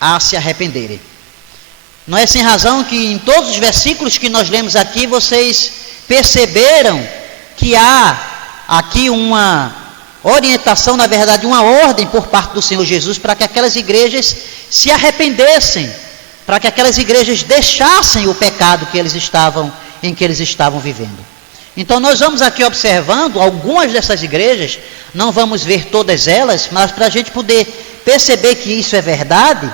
a se arrependerem. Não é sem razão que em todos os versículos que nós lemos aqui, vocês perceberam que há aqui uma orientação, na verdade uma ordem por parte do Senhor Jesus para que aquelas igrejas se arrependessem, para que aquelas igrejas deixassem o pecado em que eles estavam vivendo. Então nós vamos aqui observando algumas dessas igrejas, não vamos ver todas elas, mas para a gente poder perceber que isso é verdade,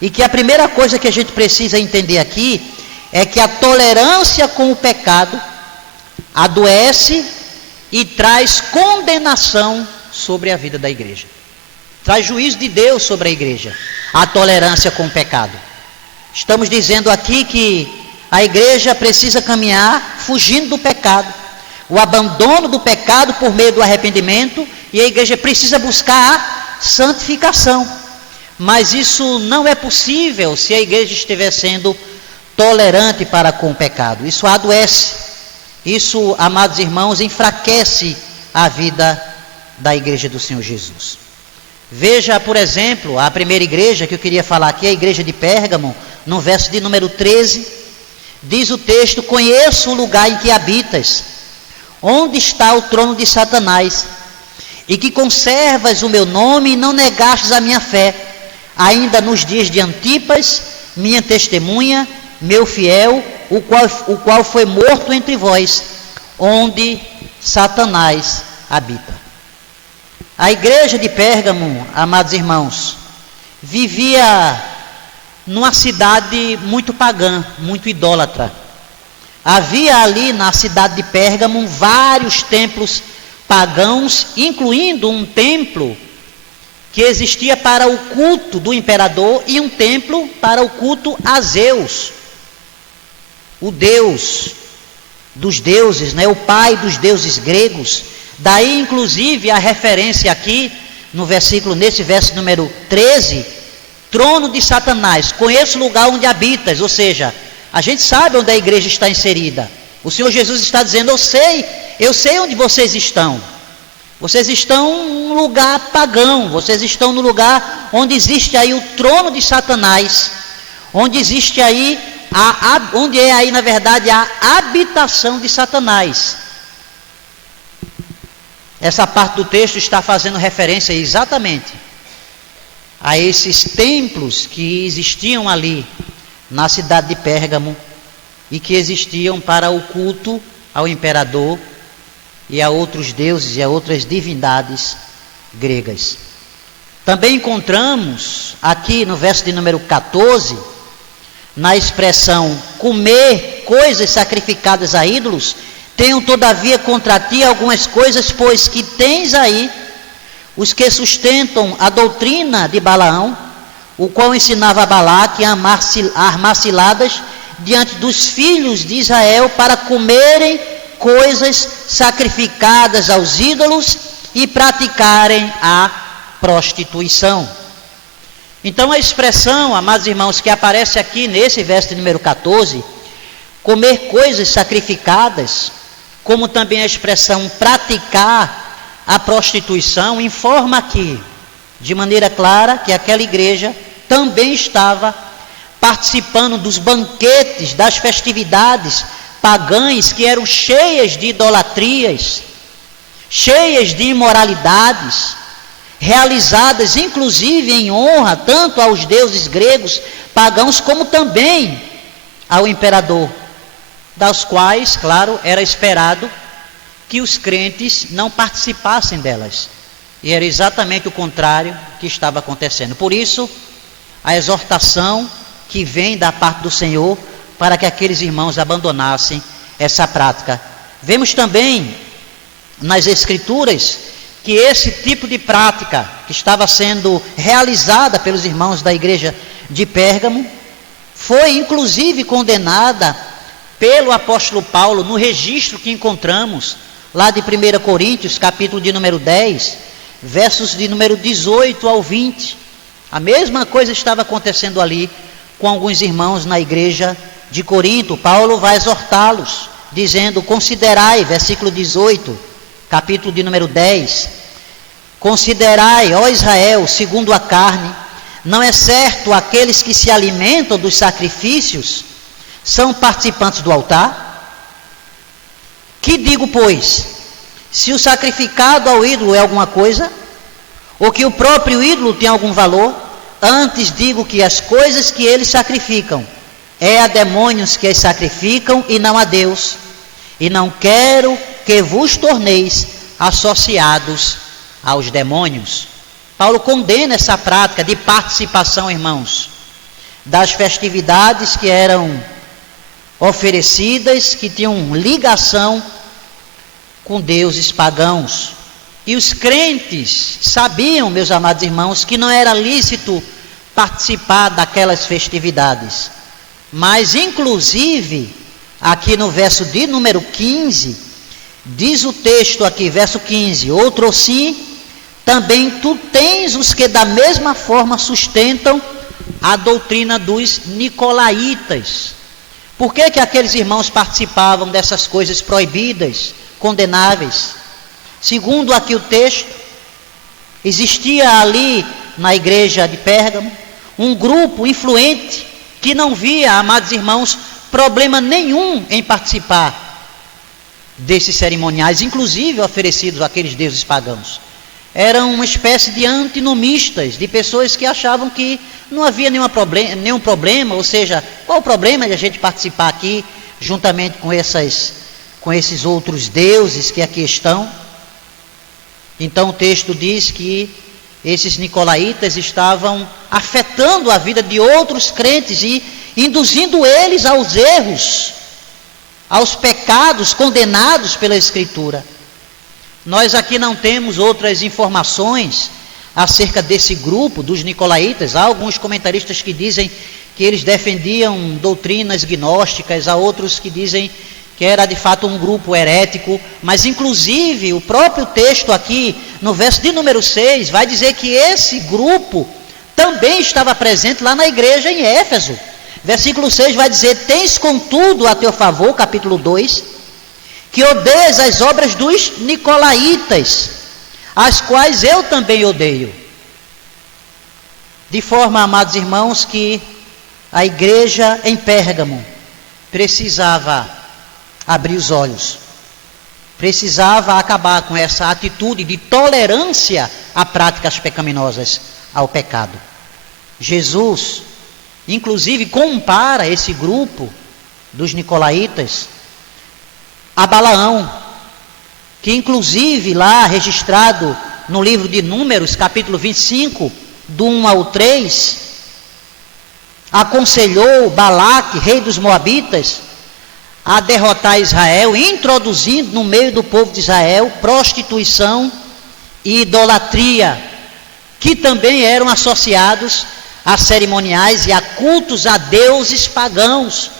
e que a primeira coisa que a gente precisa entender aqui é que a tolerância com o pecado adoece e traz condenação sobre a vida da igreja. Traz juízo de Deus sobre a igreja, a tolerância com o pecado. Estamos dizendo aqui que a igreja precisa caminhar fugindo do pecado, o abandono do pecado por meio do arrependimento, e a igreja precisa buscar a santificação. Mas isso não é possível se a igreja estiver sendo tolerante para com o pecado. Isso adoece. Isso, amados irmãos, enfraquece a vida da igreja do Senhor Jesus. Veja, por exemplo, a primeira igreja que eu queria falar aqui, a igreja de Pérgamo, no verso de número 13, diz o texto: conheço o lugar em que habitas, onde está o trono de Satanás, e que conservas o meu nome e não negastes a minha fé, ainda nos dias de Antipas, minha testemunha, meu fiel, o qual foi morto entre vós, onde Satanás habita. A igreja de Pérgamo, amados irmãos, vivia numa cidade muito pagã, muito idólatra. Havia ali na cidade de Pérgamo vários templos pagãos, incluindo um templo que existia para o culto do imperador e um templo para o culto a Zeus, o Deus dos deuses, o pai dos deuses gregos. Daí inclusive a referência aqui nesse verso número 13, trono de Satanás, conheço o lugar onde habitas. Ou seja, a gente sabe onde a igreja está inserida. O Senhor Jesus está dizendo: eu sei onde vocês estão. Vocês estão num lugar pagão, vocês estão no lugar onde existe aí o trono de Satanás, onde existe aí, onde é aí na verdade a habitação de Satanás. Essa parte do texto está fazendo referência exatamente a esses templos que existiam ali na cidade de Pérgamo e que existiam para o culto ao imperador e a outros deuses e a outras divindades gregas. Também encontramos aqui no verso de número 14, na expressão comer coisas sacrificadas a ídolos, tenho todavia contra ti algumas coisas, pois que tens aí os que sustentam a doutrina de Balaão, o qual ensinava a Balaque a armar ciladas diante dos filhos de Israel para comerem coisas sacrificadas aos ídolos e praticarem a prostituição. Então a expressão, amados irmãos, que aparece aqui nesse verso de número 14, comer coisas sacrificadas, como também a expressão praticar a prostituição, informa aqui de maneira clara que aquela igreja também estava participando dos banquetes, das festividades pagãs que eram cheias de idolatrias, cheias de imoralidades, realizadas inclusive em honra tanto aos deuses gregos pagãos como também ao imperador, das quais, claro, era esperado que os crentes não participassem delas. E era exatamente o contrário que estava acontecendo. Por isso, a exortação que vem da parte do Senhor para que aqueles irmãos abandonassem essa prática. Vemos também nas Escrituras que esse tipo de prática que estava sendo realizada pelos irmãos da igreja de Pérgamo foi inclusive condenada pelo apóstolo Paulo no registro que encontramos lá de 1 Coríntios, capítulo de número 10, versos de número 18 ao 20. A mesma coisa estava acontecendo ali com alguns irmãos na igreja de Corinto. Paulo vai exortá-los, dizendo: considerai, versículo 18, capítulo de número 10, considerai, ó Israel, segundo a carne, não é certo aqueles que se alimentam dos sacrifícios são participantes do altar? Que digo, pois? Se o sacrificado ao ídolo é alguma coisa, ou que o próprio ídolo tem algum valor, antes digo que as coisas que eles sacrificam é a demônios que as sacrificam e não a Deus. E não quero que vos torneis associados aos demônios. Paulo condena essa prática de participação, irmãos, das festividades que eram oferecidas, que tinham ligação com deuses pagãos. E os crentes sabiam, meus amados irmãos, que não era lícito participar daquelas festividades. Mas, inclusive, aqui no verso de número 15, diz o texto aqui, verso 15: outro sim, também tu tens os que da mesma forma sustentam a doutrina dos nicolaítas. Por que que aqueles irmãos participavam dessas coisas proibidas, condenáveis? Segundo aqui o texto, existia ali na igreja de Pérgamo um grupo influente que não via, amados irmãos, problema nenhum em participar desses cerimoniais, inclusive oferecidos àqueles deuses pagãos. Eram uma espécie de antinomistas, de pessoas que achavam que não havia nenhum problema, ou seja, qual o problema de a gente participar aqui, juntamente com esses outros deuses que aqui estão? Então o texto diz que esses nicolaítas estavam afetando a vida de outros crentes e induzindo eles aos erros, aos pecados condenados pela Escritura. Nós aqui não temos outras informações acerca desse grupo dos nicolaítas. Há alguns comentaristas que dizem que eles defendiam doutrinas gnósticas, há outros que dizem que era de fato um grupo herético, mas inclusive o próprio texto aqui, no verso de número 6, vai dizer que esse grupo também estava presente lá na igreja em Éfeso. Versículo 6 vai dizer: tens contudo a teu favor, capítulo 2, que odeias as obras dos nicolaítas, as quais eu também odeio. De forma, amados irmãos, que a igreja em Pérgamo precisava abrir os olhos, precisava acabar com essa atitude de tolerância a práticas pecaminosas, ao pecado. Jesus, inclusive, compara esse grupo dos nicolaítas a Balaão, que inclusive lá registrado no livro de Números, capítulo 25, do 1 ao 3, aconselhou Balaque, rei dos Moabitas, a derrotar Israel, introduzindo no meio do povo de Israel prostituição e idolatria, que também eram associados a cerimoniais e a cultos a deuses pagãos.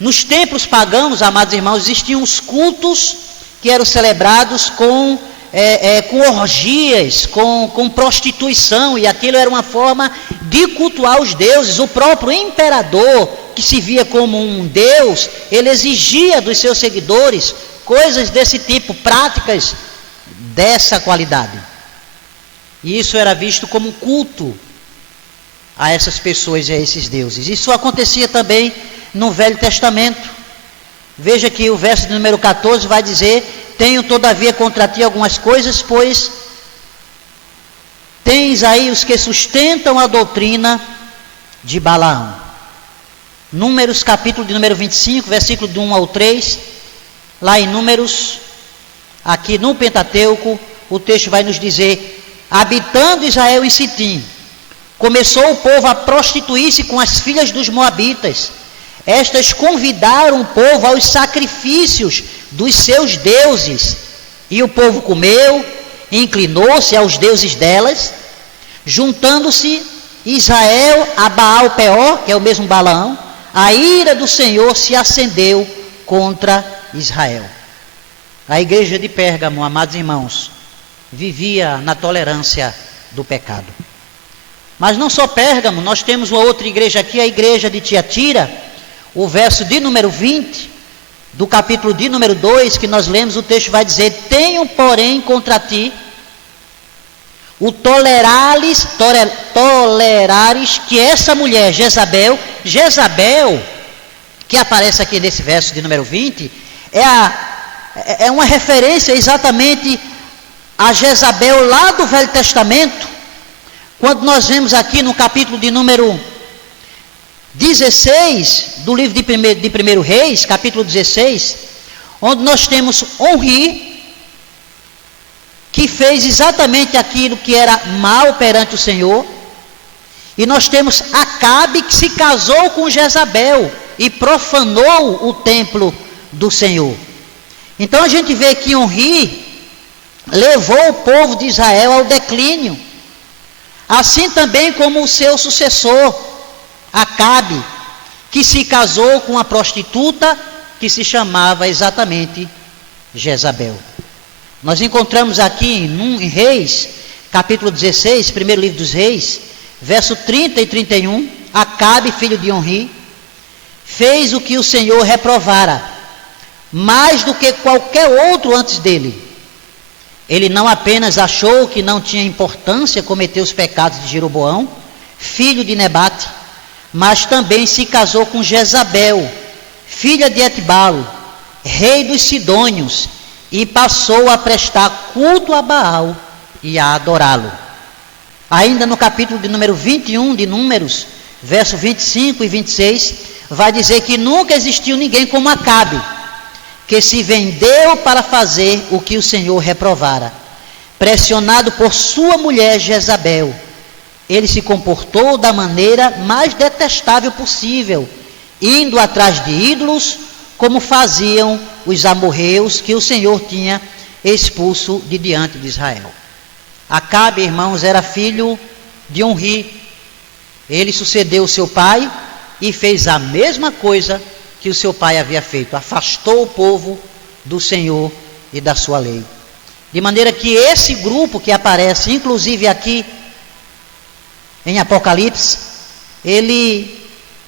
Nos templos pagãos, amados irmãos, existiam os cultos que eram celebrados com orgias, com prostituição, e aquilo era uma forma de cultuar os deuses. O próprio imperador, que se via como um deus, ele exigia dos seus seguidores coisas desse tipo, práticas dessa qualidade. E isso era visto como culto a essas pessoas e a esses deuses. Isso acontecia também no Velho Testamento. Veja que o verso de número 14 vai dizer: tenho todavia contra ti algumas coisas, pois tens aí os que sustentam a doutrina de Balaão. Números, capítulo de número 25, versículo de 1 ao 3, lá em Números, aqui no Pentateuco, o texto vai nos dizer: habitando Israel em Sitim, começou o povo a prostituir-se com as filhas dos moabitas. Estas convidaram o povo aos sacrifícios dos seus deuses, e o povo comeu, inclinou-se aos deuses delas. Juntando-se Israel a Baal-peor, que é o mesmo Balaão, a ira do Senhor se acendeu contra Israel. A igreja de Pérgamo, amados irmãos, vivia na tolerância do pecado. Mas não só Pérgamo, nós temos uma outra igreja aqui, a igreja de Tiatira. O verso de número 20, do capítulo de número 2, que nós lemos, o texto vai dizer: tenho, porém, contra ti o tolerares que essa mulher, Jezabel, que aparece aqui nesse verso de número 20, é uma referência exatamente a Jezabel lá do Velho Testamento, quando nós vemos aqui no capítulo de número 16, do livro de 1 Reis, capítulo 16, onde nós temos Onri, que fez exatamente aquilo que era mal perante o Senhor, e nós temos Acabe, que se casou com Jezabel e profanou o templo do Senhor. Então a gente vê que Onri levou o povo de Israel ao declínio, assim também como o seu sucessor Acabe, que se casou com uma prostituta que se chamava exatamente Jezabel. Nós encontramos aqui em Reis, capítulo 16, primeiro livro dos Reis, verso 30 e 31, Acabe, filho de Onri, fez o que o Senhor reprovara, mais do que qualquer outro antes dele. Ele não apenas achou que não tinha importância cometer os pecados de Jeroboão, filho de Nebate, mas também se casou com Jezabel, filha de Etbalo, rei dos Sidônios, e passou a prestar culto a Baal e a adorá-lo. Ainda no capítulo de número 21 de Números, verso 25 e 26, vai dizer que nunca existiu ninguém como Acabe, que se vendeu para fazer o que o Senhor reprovara. Pressionado por sua mulher Jezabel, ele se comportou da maneira mais detestável possível, indo atrás de ídolos, como faziam os amorreus que o Senhor tinha expulso de diante de Israel. Acabe, irmãos, era filho de Onri. Ele sucedeu seu pai e fez a mesma coisa que o seu pai havia feito: afastou o povo do Senhor e da sua lei. De maneira que esse grupo que aparece, inclusive aqui em Apocalipse, ele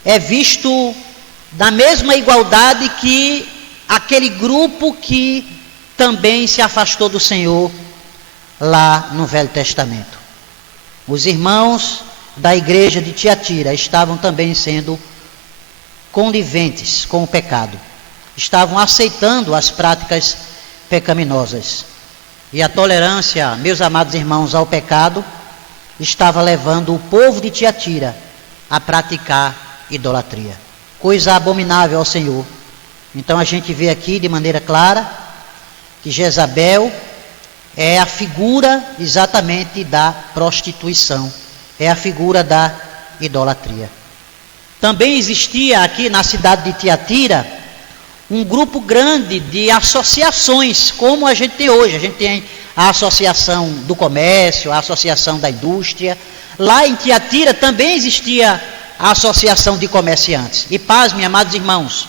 é visto da mesma igualdade que aquele grupo que também se afastou do Senhor lá no Velho Testamento. Os irmãos da igreja de Tiatira estavam também sendo coniventes com o pecado, estavam aceitando as práticas pecaminosas, e a tolerância, meus amados irmãos, ao pecado estava levando o povo de Tiatira a praticar idolatria, coisa abominável ao Senhor. Então a gente vê aqui de maneira clara que Jezabel é a figura exatamente da prostituição, é a figura da idolatria. Também existia aqui na cidade de Tiatira um grupo grande de associações, como a gente tem hoje. A gente tem a associação do comércio, a associação da indústria. Lá em Tiatira também existia a associação de comerciantes. E pasmem, amados irmãos,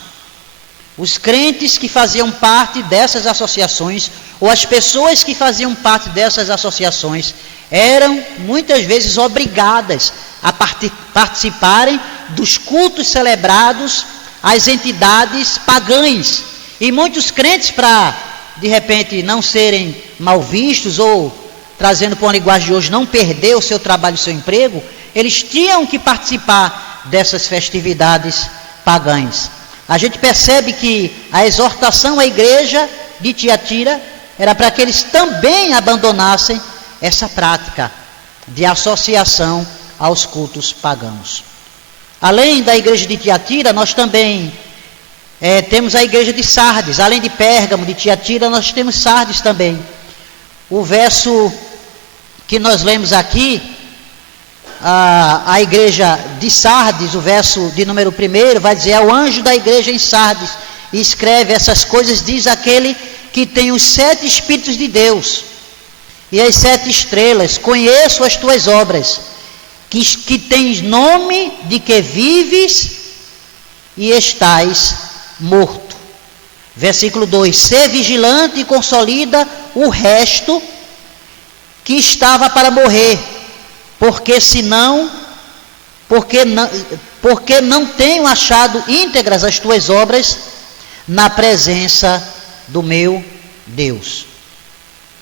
os crentes que faziam parte dessas associações, ou as pessoas que faziam parte dessas associações, eram muitas vezes obrigadas a participarem dos cultos celebrados às entidades pagãs. E muitos crentes, para de repente não serem mal vistos, ou trazendo para uma linguagem de hoje, não perder o seu trabalho, o seu emprego, eles tinham que participar dessas festividades pagãs. a gente percebe que a exortação à igreja de Tiatira era para que eles também abandonassem essa prática de associação aos cultos pagãos. Além da igreja de Tiatira, nós também temos a igreja de Sardes. Além de Pérgamo, de Tiatira, nós temos Sardes também. O verso que nós lemos aqui, a igreja de Sardes, o verso de número 1, vai dizer: ao anjo da igreja em Sardes, e escreve essas coisas, diz aquele que tem os 7 Espíritos de Deus e as 7 estrelas: conheço as tuas obras, que tens nome de que vives e estás morto. Versículo 2: sê vigilante e consolida o resto que estava para morrer, porque não tenho achado íntegras as tuas obras na presença do meu Deus.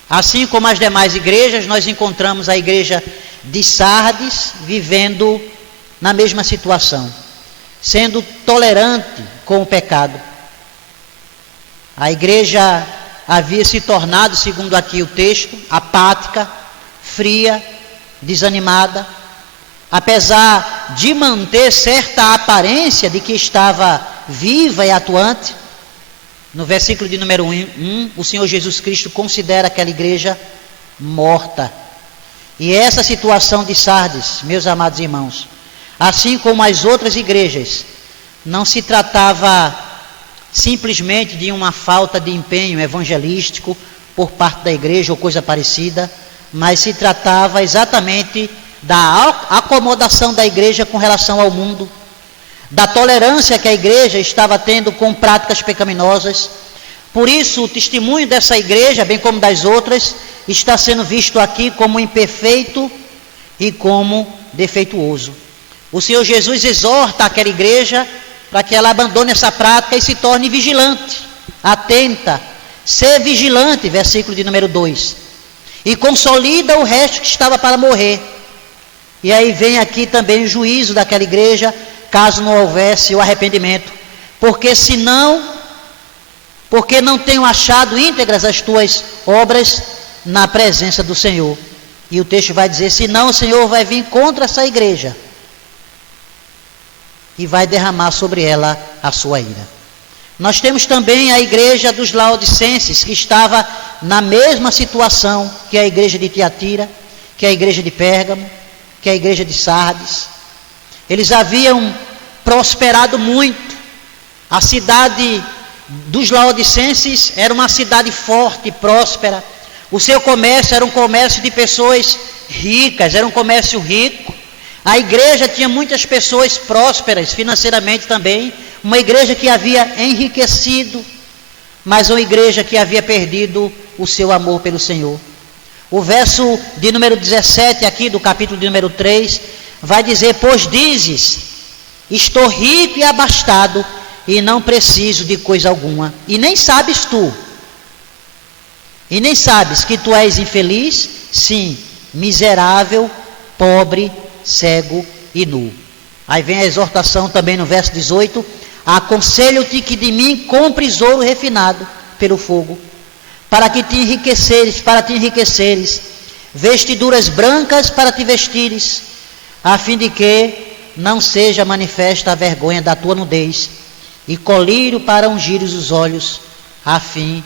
Assim como as demais igrejas, nós encontramos a igreja de Sardes vivendo na mesma situação, sendo tolerante com o pecado. A igreja havia se tornado, segundo aqui o texto, apática, fria, desanimada, apesar de manter certa aparência de que estava viva e atuante. No versículo de número 1, o Senhor Jesus Cristo considera aquela igreja morta. E essa situação de Sardes, meus amados irmãos, assim como as outras igrejas, não se tratava simplesmente de uma falta de empenho evangelístico por parte da igreja ou coisa parecida, mas se tratava exatamente da acomodação da igreja com relação ao mundo, da tolerância que a igreja estava tendo com práticas pecaminosas. Por isso, o testemunho dessa igreja, bem como das outras, está sendo visto aqui como imperfeito e como defeituoso. O Senhor Jesus exorta aquela igreja para que ela abandone essa prática e se torne vigilante, atenta, ser vigilante, versículo de número 2, e consolida o resto que estava para morrer. E aí vem aqui também o juízo daquela igreja, caso não houvesse o arrependimento, porque não tenho achado íntegras as tuas obras na presença do Senhor. E o texto vai dizer: senão o Senhor vai vir contra essa igreja e vai derramar sobre ela a sua ira. Nós temos também a igreja dos Laodicenses, que estava na mesma situação que a igreja de Tiatira, que a igreja de Pérgamo, que a igreja de Sardes. Eles haviam prosperado muito. A cidade dos Laodicenses era uma cidade forte, próspera. O seu comércio era um comércio de pessoas ricas, era um comércio rico. A igreja tinha muitas pessoas prósperas financeiramente também, uma igreja que havia enriquecido, mas uma igreja que havia perdido o seu amor pelo Senhor. O verso de número 17 aqui do capítulo de número 3 vai dizer: pois dizes, estou rico e abastado e não preciso de coisa alguma, e nem sabes que tu és infeliz, sim, miserável, pobre, cego e nu. Aí vem a exortação também no verso 18: aconselho-te que de mim compres ouro refinado pelo fogo, para te enriqueceres, vestiduras brancas para te vestires, a fim de que não seja manifesta a vergonha da tua nudez, e colírio para ungires os olhos, a fim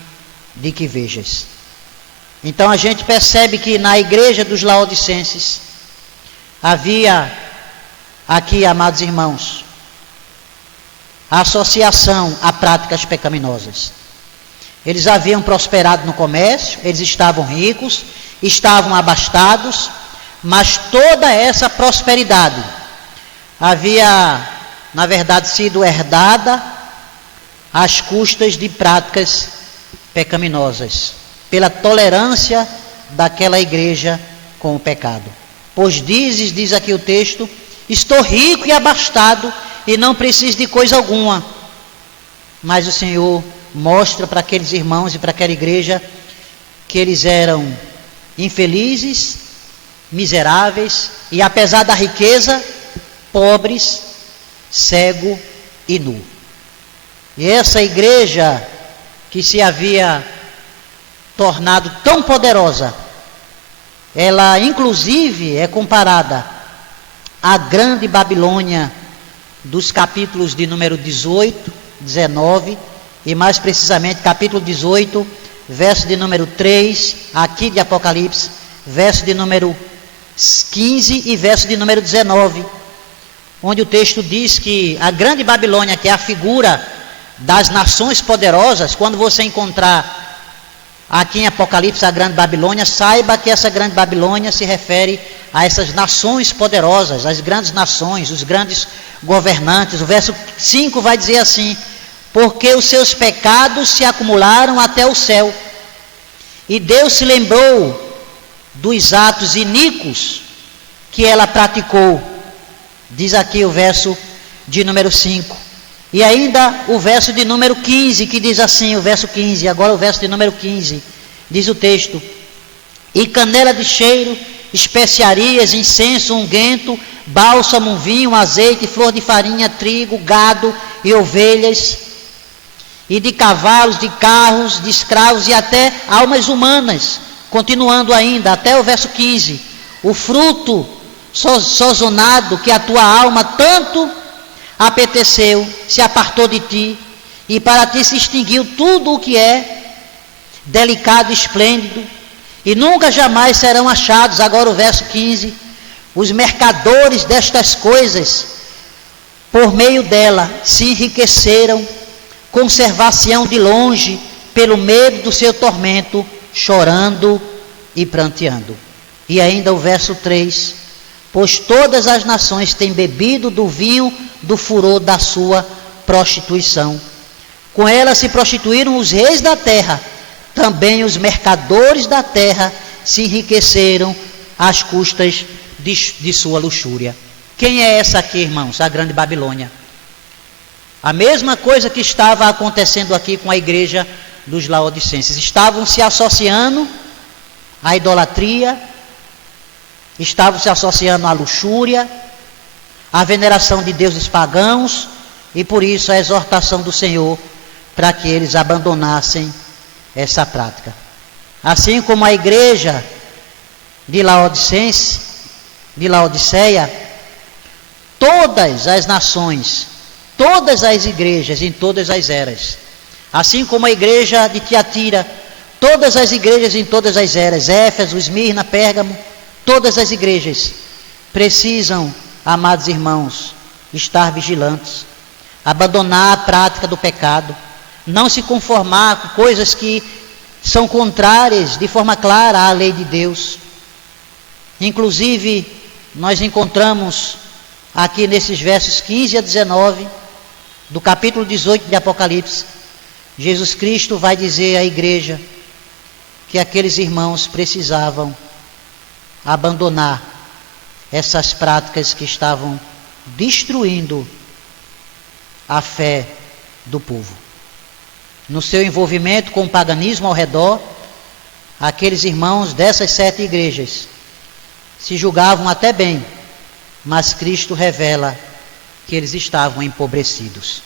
de que vejas. Então a gente percebe que na igreja dos Laodicenses havia aqui, amados irmãos, a associação a práticas pecaminosas. Eles haviam prosperado no comércio, eles estavam ricos, estavam abastados, mas toda essa prosperidade havia, na verdade, sido herdada às custas de práticas pecaminosas, pela tolerância daquela igreja com o pecado. Pois dizes, diz aqui o texto, estou rico e abastado e não preciso de coisa alguma. Mas o Senhor mostra para aqueles irmãos e para aquela igreja que eles eram infelizes, miseráveis e, apesar da riqueza, pobres, cego e nu. E essa igreja que se havia tornado tão poderosa, ela inclusive é comparada à grande Babilônia dos capítulos de número 18, 19 e mais precisamente capítulo 18, verso de número 3, aqui de Apocalipse, verso de número 15 e verso de número 19, onde o texto diz que a grande Babilônia, que é a figura das nações poderosas, quando você encontrar aqui em Apocalipse a grande Babilônia, saiba que essa grande Babilônia se refere a essas nações poderosas, as grandes nações, os grandes governantes. O verso 5 vai dizer assim: porque os seus pecados se acumularam até o céu, e Deus se lembrou dos atos iníquos que ela praticou. Diz aqui o verso de número 5. E ainda o verso de número 15, que diz assim, o verso 15, agora o verso de número 15, diz o texto: e canela de cheiro, especiarias, incenso, unguento, bálsamo, vinho, azeite, flor de farinha, trigo, gado e ovelhas, e de cavalos, de carros, de escravos e até almas humanas. Continuando ainda, até o verso 15, o fruto sazonado que a tua alma tanto apeteceu, se apartou de ti, e para ti se extinguiu tudo o que é delicado e esplêndido, e nunca jamais serão achados. Agora o verso 15, os mercadores destas coisas, por meio dela, se enriqueceram, conservar-se-ão de longe, pelo medo do seu tormento, chorando e pranteando. E ainda o verso 3, pois todas as nações têm bebido do vinho do furor da sua prostituição. Com ela se prostituíram os reis da terra, também os mercadores da terra se enriqueceram às custas de sua luxúria. Quem é essa aqui, irmãos? A grande Babilônia. A mesma coisa que estava acontecendo aqui com a igreja dos laodicenses. Estavam se associando à idolatria, estavam se associando à luxúria, à veneração de deuses pagãos, e por isso a exortação do Senhor para que eles abandonassem essa prática. Assim como a igreja de Laodiceia, todas as nações, todas as igrejas em todas as eras, assim como a igreja de Tiatira, todas as igrejas em todas as eras, Éfeso, Esmirna, Pérgamo, todas as igrejas precisam, amados irmãos, estar vigilantes, abandonar a prática do pecado, não se conformar com coisas que são contrárias de forma clara à lei de Deus. Inclusive, nós encontramos aqui nesses versos 15 a 19 do capítulo 18 de Apocalipse, Jesus Cristo vai dizer à igreja que aqueles irmãos precisavam abandonar essas práticas que estavam destruindo a fé do povo. No seu envolvimento com o paganismo ao redor, aqueles irmãos dessas 7 igrejas se julgavam até bem, mas Cristo revela que eles estavam empobrecidos.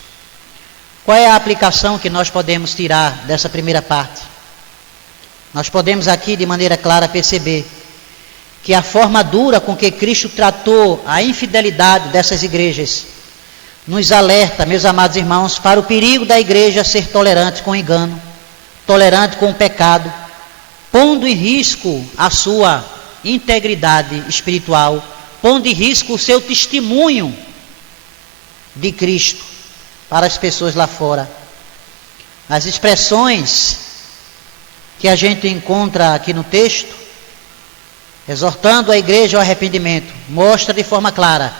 Qual é a aplicação que nós podemos tirar dessa primeira parte? Nós podemos aqui de maneira clara perceber que a forma dura com que Cristo tratou a infidelidade dessas igrejas nos alerta, meus amados irmãos, para o perigo da igreja ser tolerante com o engano, tolerante com o pecado, pondo em risco a sua integridade espiritual, pondo em risco o seu testemunho de Cristo para as pessoas lá fora. As expressões que a gente encontra aqui no texto, exortando a igreja ao arrependimento, mostra de forma clara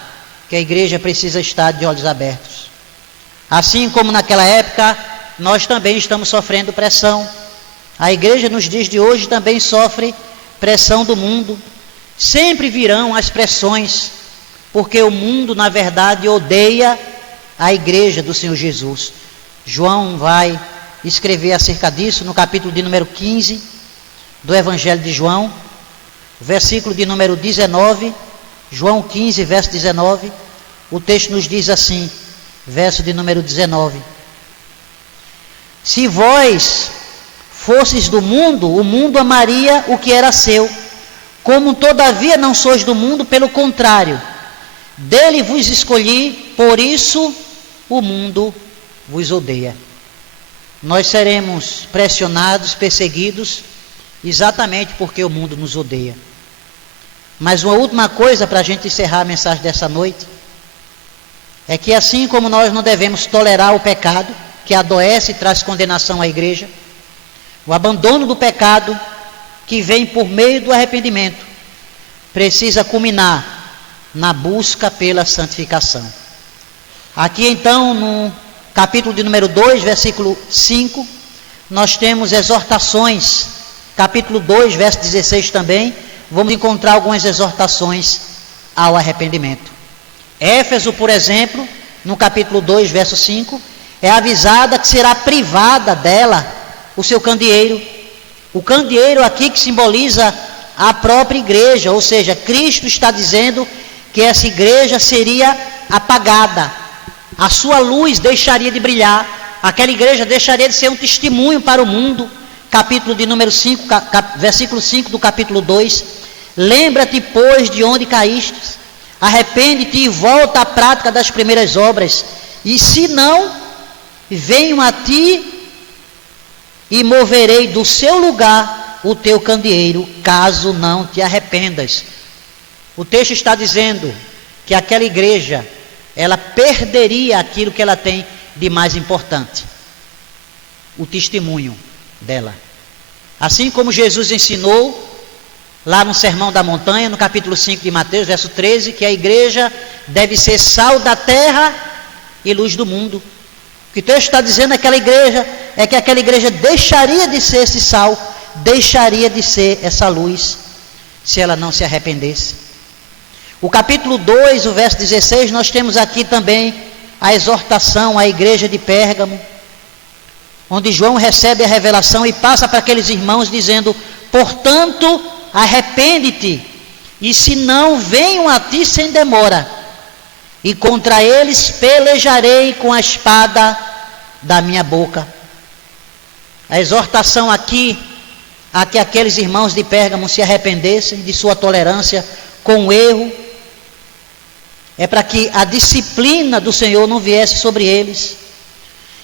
que a igreja precisa estar de olhos abertos. Assim como naquela época, nós também estamos sofrendo pressão. A igreja nos dias de hoje também sofre pressão do mundo. Sempre virão as pressões, porque o mundo, na verdade, odeia a igreja do Senhor Jesus. João vai escrever acerca disso no capítulo de número 15 do Evangelho de João, versículo de número 19, João 15, verso 19, o texto nos diz assim, verso de número 19: Se vós fosses do mundo, o mundo amaria o que era seu. Como todavia não sois do mundo, pelo contrário, dele vos escolhi, por isso o mundo vos odeia. Nós seremos pressionados, perseguidos, exatamente porque o mundo nos odeia. Mas uma última coisa para a gente encerrar a mensagem dessa noite, é que assim como nós não devemos tolerar o pecado, que adoece e traz condenação à igreja, o abandono do pecado, que vem por meio do arrependimento, precisa culminar na busca pela santificação. Aqui então, no capítulo de número 2, versículo 5, nós temos exortações. Capítulo 2, verso 16 também, vamos encontrar algumas exortações ao arrependimento. Éfeso, por exemplo, no capítulo 2, verso 5, é avisada que será privada dela o seu candeeiro. O candeeiro aqui que simboliza a própria igreja, ou seja, Cristo está dizendo que essa igreja seria apagada, a sua luz deixaria de brilhar, aquela igreja deixaria de ser um testemunho para o mundo. Capítulo de número 5, versículo 5 do capítulo 2, lembra-te, pois, de onde caíste, arrepende-te e volta à prática das primeiras obras, e se não, venho a ti e moverei do seu lugar o teu candeeiro, caso não te arrependas. O texto está dizendo que aquela igreja, ela perderia aquilo que ela tem de mais importante, o testemunho dela. Assim como Jesus ensinou lá no Sermão da Montanha, no capítulo 5 de Mateus, verso 13, que a igreja deve ser sal da terra e luz do mundo. O que o texto está dizendo é que aquela igreja deixaria de ser esse sal, deixaria de ser essa luz, se ela não se arrependesse. O capítulo 2, o verso 16, nós temos aqui também a exortação à igreja de Pérgamo, onde João recebe a revelação e passa para aqueles irmãos dizendo: portanto, arrepende-te, e se não, venham a ti sem demora, e contra eles pelejarei com a espada da minha boca. A exortação aqui a que aqueles irmãos de Pérgamo se arrependessem de sua tolerância com o erro, é para que a disciplina do Senhor não viesse sobre eles,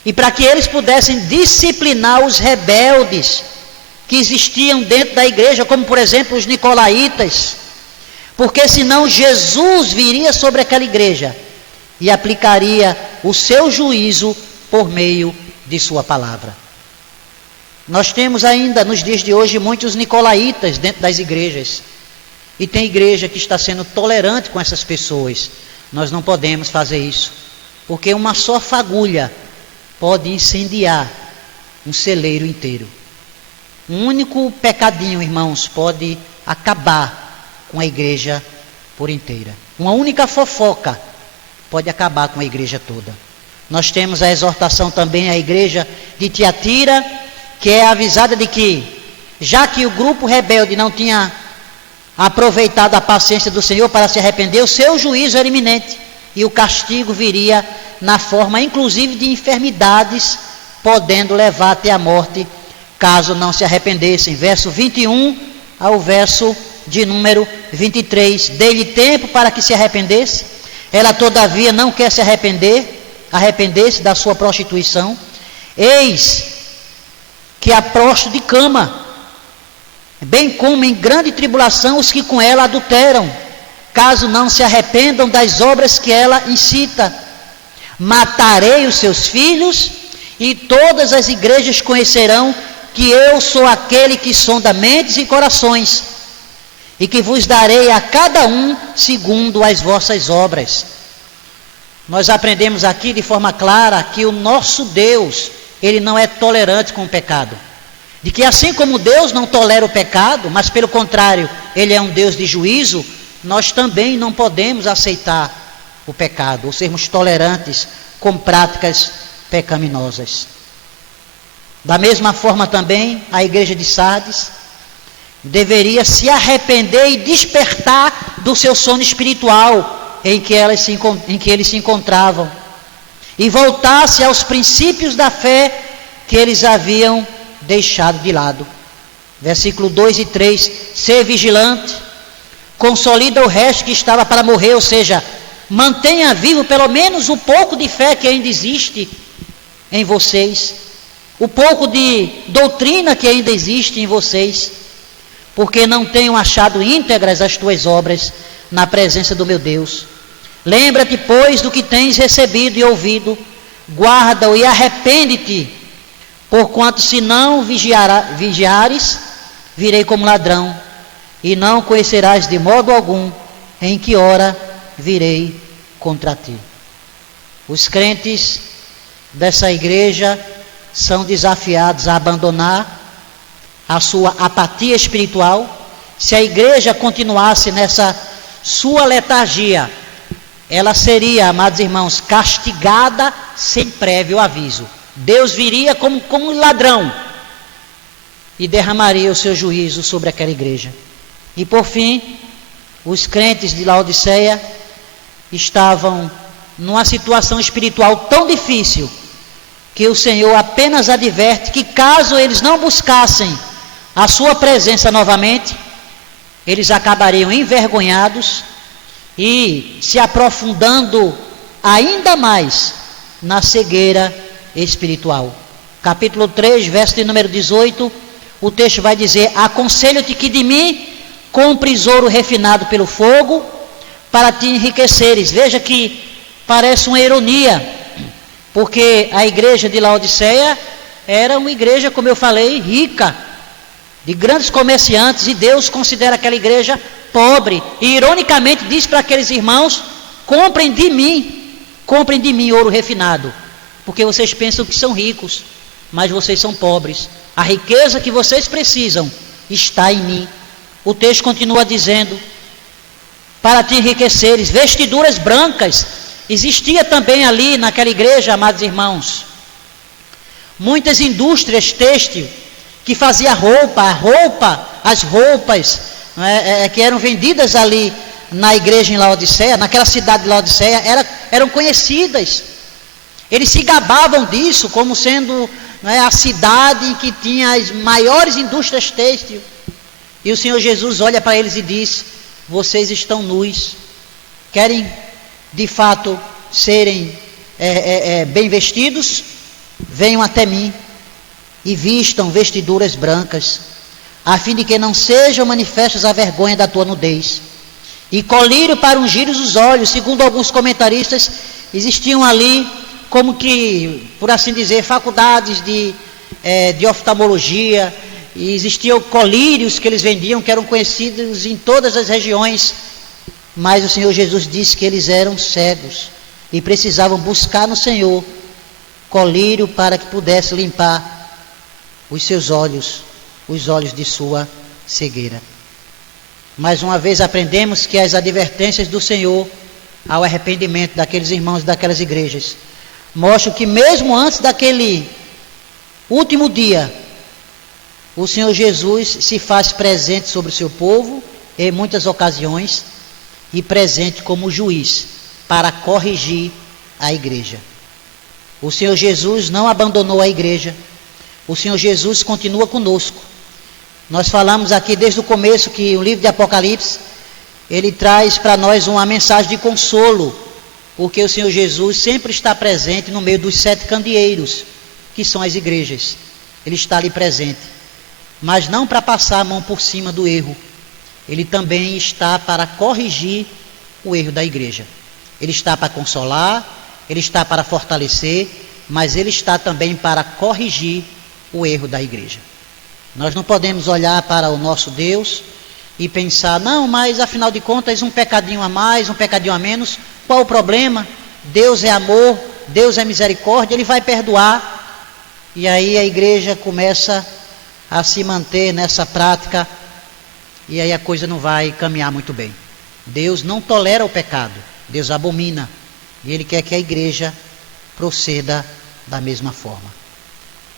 e para que eles pudessem disciplinar os rebeldes que existiam dentro da igreja, como por exemplo os nicolaítas, porque senão Jesus viria sobre aquela igreja e aplicaria o seu juízo por meio de sua palavra. Nós temos ainda nos dias de hoje muitos nicolaítas dentro das igrejas, e tem igreja que está sendo tolerante com essas pessoas. Nós não podemos fazer isso, porque uma só fagulha pode incendiar um celeiro inteiro. Um único pecadinho, irmãos, pode acabar com a igreja por inteira. Uma única fofoca pode acabar com a igreja toda. Nós temos a exortação também à igreja de Tiatira, que é avisada de que, já que o grupo rebelde não tinha aproveitado a paciência do Senhor para se arrepender, o seu juízo era iminente, e o castigo viria na forma inclusive de enfermidades, podendo levar até a morte, caso não se arrependessem. Verso 21 ao verso de número 23, dei-lhe tempo para que se arrependesse, ela todavia não quer se arrepender-se da sua prostituição, eis que a prostituta de cama, bem como em grande tribulação os que com ela adulteram, caso não se arrependam das obras que ela incita. Matarei os seus filhos, e todas as igrejas conhecerão que eu sou aquele que sonda mentes e corações, e que vos darei a cada um segundo as vossas obras. Nós aprendemos aqui de forma clara que o nosso Deus, Ele não é tolerante com o pecado. De que assim como Deus não tolera o pecado, mas pelo contrário, Ele é um Deus de juízo, nós também não podemos aceitar o pecado, ou sermos tolerantes com práticas pecaminosas. Da mesma forma também, a igreja de Sardes deveria se arrepender e despertar do seu sono espiritual em que eles se encontravam, e voltar-se aos princípios da fé que eles haviam deixado de lado. Versículo 2 e 3, ser vigilante, consolida o resto que estava para morrer, ou seja, mantenha vivo pelo menos o pouco de fé que ainda existe em vocês, o pouco de doutrina que ainda existe em vocês, porque não tenham achado íntegras as tuas obras na presença do meu Deus. Lembra-te, pois, do que tens recebido e ouvido, guarda-o e arrepende-te, porquanto se não vigiares, virei como ladrão, e não conhecerás de modo algum em que hora virei contra ti. Os crentes dessa igreja são desafiados a abandonar a sua apatia espiritual. Se a igreja continuasse nessa sua letargia, ela seria, amados irmãos, castigada sem prévio aviso. Deus viria como um ladrão e derramaria o seu juízo sobre aquela igreja. E por fim, os crentes de Laodiceia estavam numa situação espiritual tão difícil que o Senhor apenas adverte que caso eles não buscassem a sua presença novamente, eles acabariam envergonhados e se aprofundando ainda mais na cegueira espiritual. Capítulo 3, verso de número 18, o texto vai dizer: aconselho-te que de mim compres ouro refinado pelo fogo, para te enriqueceres. Veja que parece uma ironia, porque a igreja de Laodiceia era uma igreja, como eu falei, rica, de grandes comerciantes, e Deus considera aquela igreja pobre, e ironicamente diz para aqueles irmãos: comprem de mim ouro refinado, porque vocês pensam que são ricos, mas vocês são pobres. A riqueza que vocês precisam está em mim. O texto continua dizendo: para te enriqueceres, vestiduras brancas. Existia também ali naquela igreja, amados irmãos, muitas indústrias têxtil que fazia as roupas que eram vendidas ali na igreja em Laodiceia, naquela cidade de Laodiceia, eram conhecidas. Eles se gabavam disso como sendo a cidade em que tinha as maiores indústrias têxtil. E o Senhor Jesus olha para eles e diz: vocês estão nus, querem de fato serem bem vestidos? Venham até mim e vistam vestiduras brancas, a fim de que não sejam manifestas a vergonha da tua nudez. E colírio para ungir os olhos. Segundo alguns comentaristas, existiam ali como que, por assim dizer, faculdades de oftalmologia, e existiam colírios que eles vendiam, que eram conhecidos em todas as regiões, mas o Senhor Jesus disse que eles eram cegos e precisavam buscar no Senhor colírio para que pudesse limpar os seus olhos, os olhos de sua cegueira. Mais uma vez aprendemos que as advertências do Senhor ao arrependimento daqueles irmãos daquelas igrejas mostram que mesmo antes daquele último dia, o Senhor Jesus se faz presente sobre o seu povo em muitas ocasiões, e presente como juiz para corrigir a igreja. O Senhor Jesus não abandonou a igreja. O Senhor Jesus continua conosco. Nós falamos aqui desde o começo que o livro de Apocalipse, ele traz para nós uma mensagem de consolo, porque o Senhor Jesus sempre está presente no meio dos 7 candeeiros, que são as igrejas. Ele está ali presente, mas não para passar a mão por cima do erro. Ele também está para corrigir o erro da igreja. Ele está para consolar, ele está para fortalecer, mas ele está também para corrigir o erro da igreja. Nós não podemos olhar para o nosso Deus e pensar: não, mas afinal de contas, um pecadinho a mais, um pecadinho a menos, qual o problema? Deus é amor, Deus é misericórdia, Ele vai perdoar. E aí a igreja começa a se manter nessa prática, e aí a coisa não vai caminhar muito bem. Deus não tolera o pecado, Deus abomina, e Ele quer que a igreja proceda da mesma forma.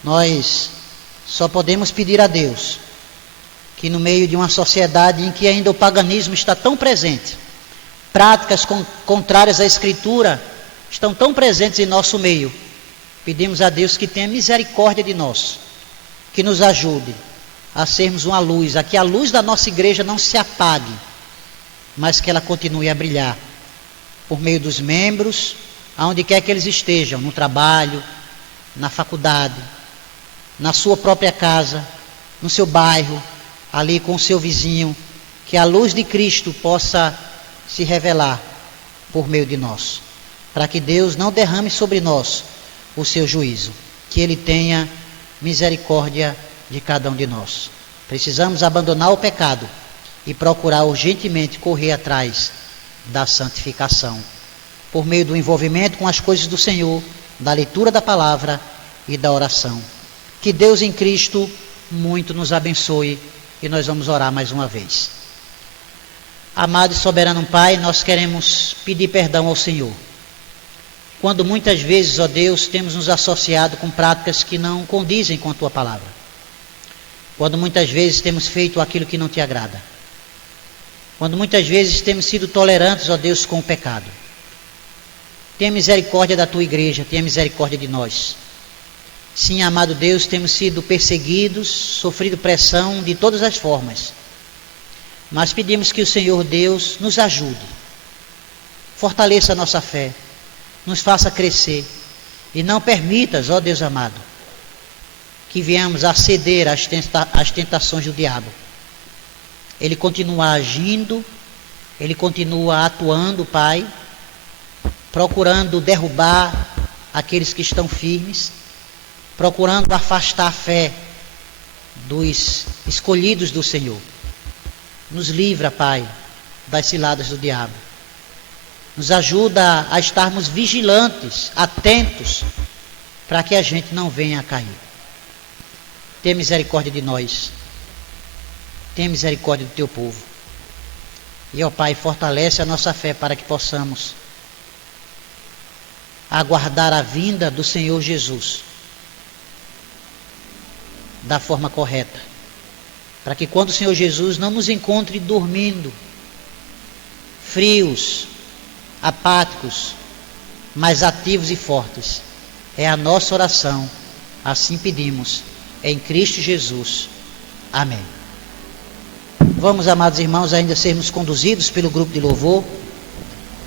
Nós só podemos pedir a Deus que, no meio de uma sociedade em que ainda o paganismo está tão presente, práticas contrárias à Escritura estão tão presentes em nosso meio, Pedimos a Deus que tenha misericórdia de nós, que nos ajude a sermos uma luz, a que a luz da nossa igreja não se apague, mas que ela continue a brilhar por meio dos membros, aonde quer que eles estejam, no trabalho, na faculdade, na sua própria casa, no seu bairro, ali com o seu vizinho, que a luz de Cristo possa se revelar por meio de nós, para que Deus não derrame sobre nós o seu juízo, que Ele tenha misericórdia de cada um de nós. Precisamos abandonar o pecado e procurar urgentemente correr atrás da santificação, por meio do envolvimento com as coisas do Senhor, da leitura da palavra e da oração. Que Deus em Cristo muito nos abençoe, e nós vamos orar mais uma vez. Amado e soberano Pai, nós queremos pedir perdão ao Senhor, quando muitas vezes, ó Deus, temos nos associado com práticas que não condizem com a Tua palavra, quando muitas vezes temos feito aquilo que não Te agrada, quando muitas vezes temos sido tolerantes, ó Deus, com o pecado. Tenha misericórdia da Tua igreja, tenha misericórdia de nós. Sim, amado Deus, temos sido perseguidos, sofrido pressão de todas as formas, mas pedimos que o Senhor Deus nos ajude, fortaleça a nossa fé, nos faça crescer, e não permitas, ó Deus amado, que venhamos a ceder às tentações do diabo. Ele continua agindo, ele continua atuando, Pai, procurando derrubar aqueles que estão firmes, procurando afastar a fé dos escolhidos do Senhor. Nos livra, Pai, das ciladas do diabo. Nos ajuda a estarmos vigilantes, atentos, para que a gente não venha a cair. Tenha misericórdia de nós. Tenha misericórdia do Teu povo. E, ó Pai, fortalece a nossa fé para que possamos aguardar a vinda do Senhor Jesus da forma correta, para que quando o Senhor Jesus não nos encontre dormindo, frios, apáticos, mas ativos e fortes. É a nossa oração, assim pedimos, em Cristo Jesus. Amém. Vamos, amados irmãos, ainda sermos conduzidos pelo grupo de louvor,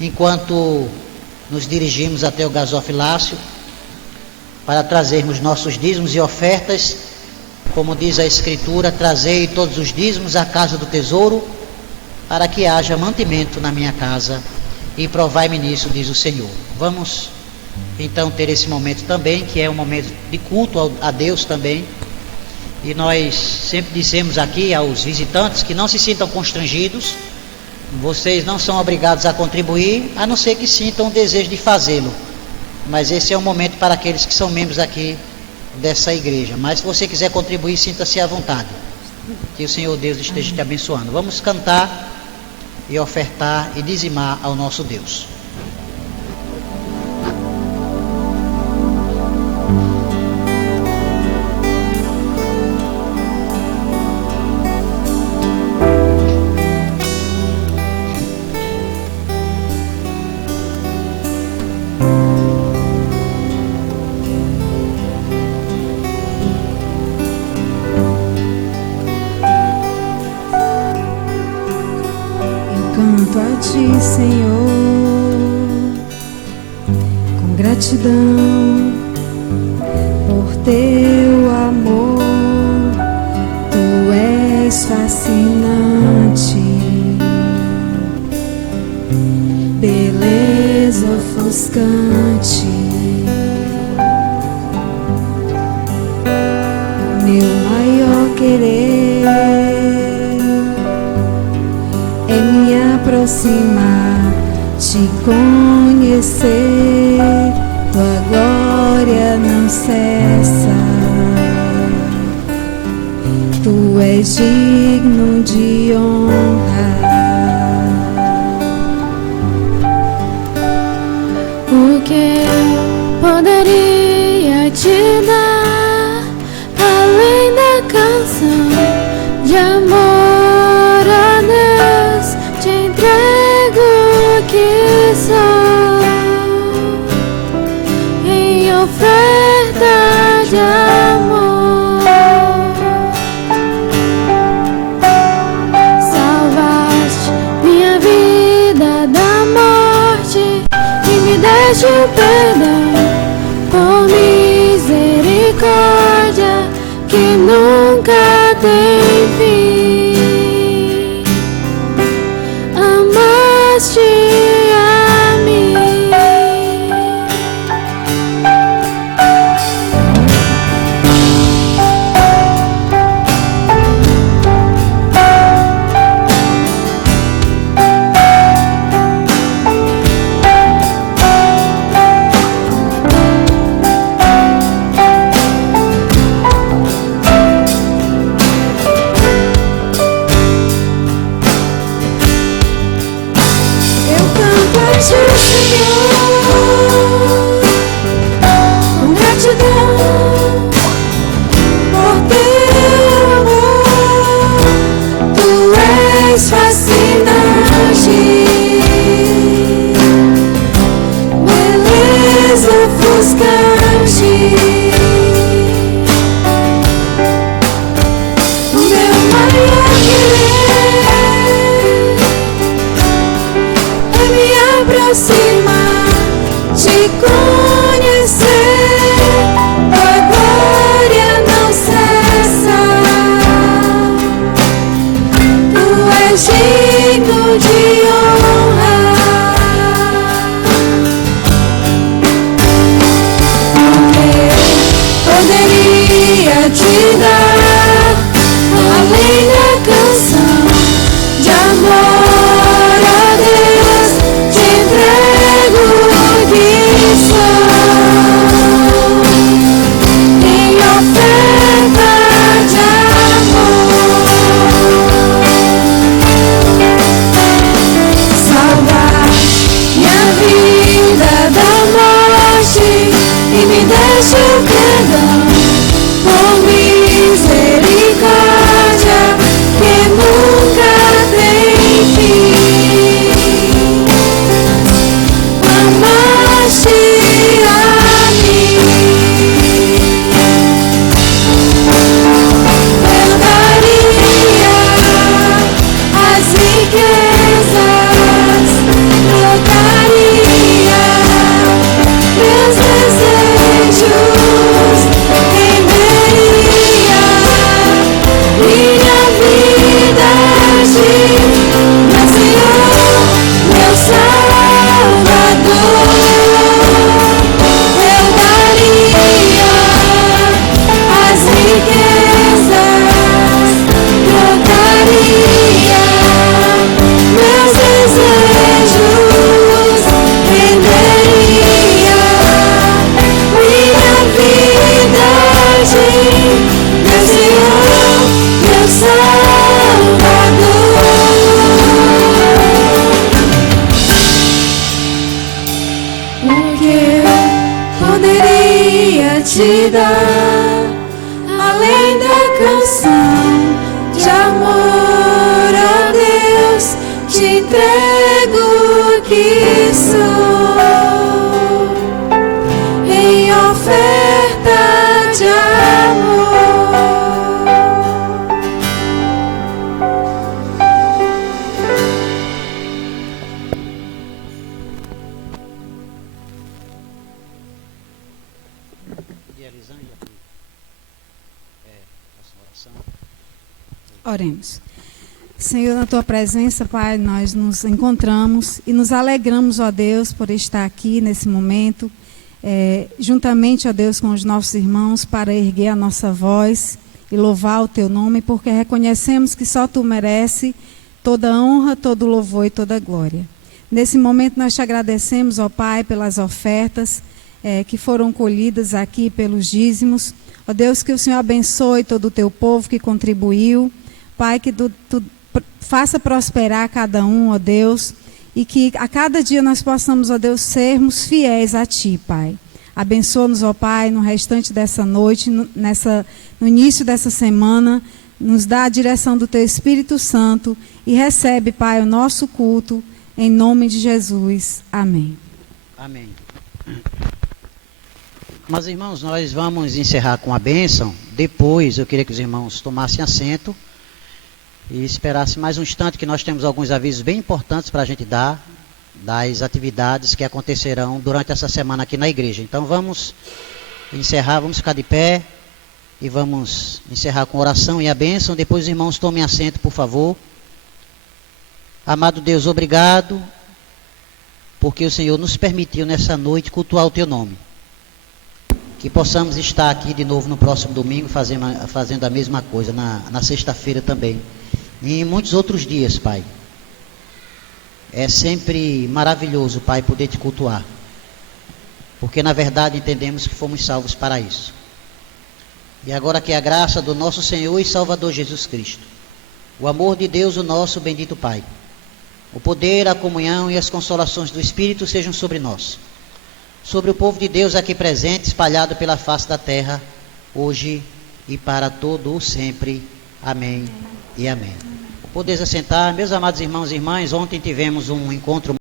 enquanto nos dirigimos até o gasofilácio, para trazermos nossos dízimos e ofertas. Como diz a Escritura, trazei todos os dízimos à casa do tesouro, para que haja mantimento na minha casa, e provai-me nisso, diz o Senhor. Vamos então ter esse momento também, que é um momento de culto a Deus também, e nós sempre dizemos aqui aos visitantes que não se sintam constrangidos, vocês não são obrigados a contribuir, a não ser que sintam o desejo de fazê-lo, mas esse é um momento para aqueles que são membros aqui dessa igreja. Mas se você quiser contribuir, sinta-se à vontade, que o Senhor Deus esteja te abençoando. Vamos cantar e ofertar e dizimar ao nosso Deus. Canto a Ti, Senhor, com gratidão por Teu amor. Tu és fascinante, beleza ofuscante. Meu maior querer é me aproximar, te conhecer. Tua glória não cessa, Tu és digno de honra. O que eu poderia te dar além da canção de amor? Que sou em oferta. te dar, além da canção de amor, ó Deus, te entrego o que sou, em oferta de amor. E a Elisângela, nossa oração. Oremos. Senhor, na tua presença, Pai, nós nos encontramos e nos alegramos, ó Deus, por estar aqui nesse momento, juntamente, ó Deus, com os nossos irmãos, para erguer a nossa voz e louvar o teu nome, porque reconhecemos que só tu merece toda honra, todo louvor e toda glória. Nesse momento nós te agradecemos, ó Pai, pelas ofertas que foram colhidas aqui pelos dízimos. Ó Deus, que o Senhor abençoe todo o teu povo que contribuiu. Pai, que tu faça prosperar cada um, ó Deus, e que a cada dia nós possamos, ó Deus, sermos fiéis a Ti, Pai. Abençoa-nos, ó Pai, no restante dessa noite, no início dessa semana, nos dá a direção do Teu Espírito Santo e recebe, Pai, o nosso culto, em nome de Jesus. Amém. Amém. Mas, irmãos, nós vamos encerrar com a bênção. Depois, eu queria que os irmãos tomassem assento e esperassem mais um instante, que nós temos alguns avisos bem importantes para a gente dar, das atividades que acontecerão durante essa semana aqui na igreja. Então, vamos encerrar, vamos ficar de pé e vamos encerrar com oração e a bênção. Depois, os irmãos, tomem assento, por favor. Amado Deus, obrigado, porque o Senhor nos permitiu nessa noite cultuar o Teu nome. Que possamos estar aqui de novo no próximo domingo, fazendo a mesma coisa, na sexta-feira também. E em muitos outros dias, Pai. É sempre maravilhoso, Pai, poder Te cultuar. Porque, na verdade, entendemos que fomos salvos para isso. E agora que a graça do nosso Senhor e Salvador Jesus Cristo, o amor de Deus, o nosso bendito Pai, o poder, a comunhão e as consolações do Espírito sejam sobre nós, sobre o povo de Deus aqui presente, espalhado pela face da terra, hoje e para todo o sempre. Amém e amém. Podeis assentar, meus amados irmãos e irmãs. Ontem tivemos um encontro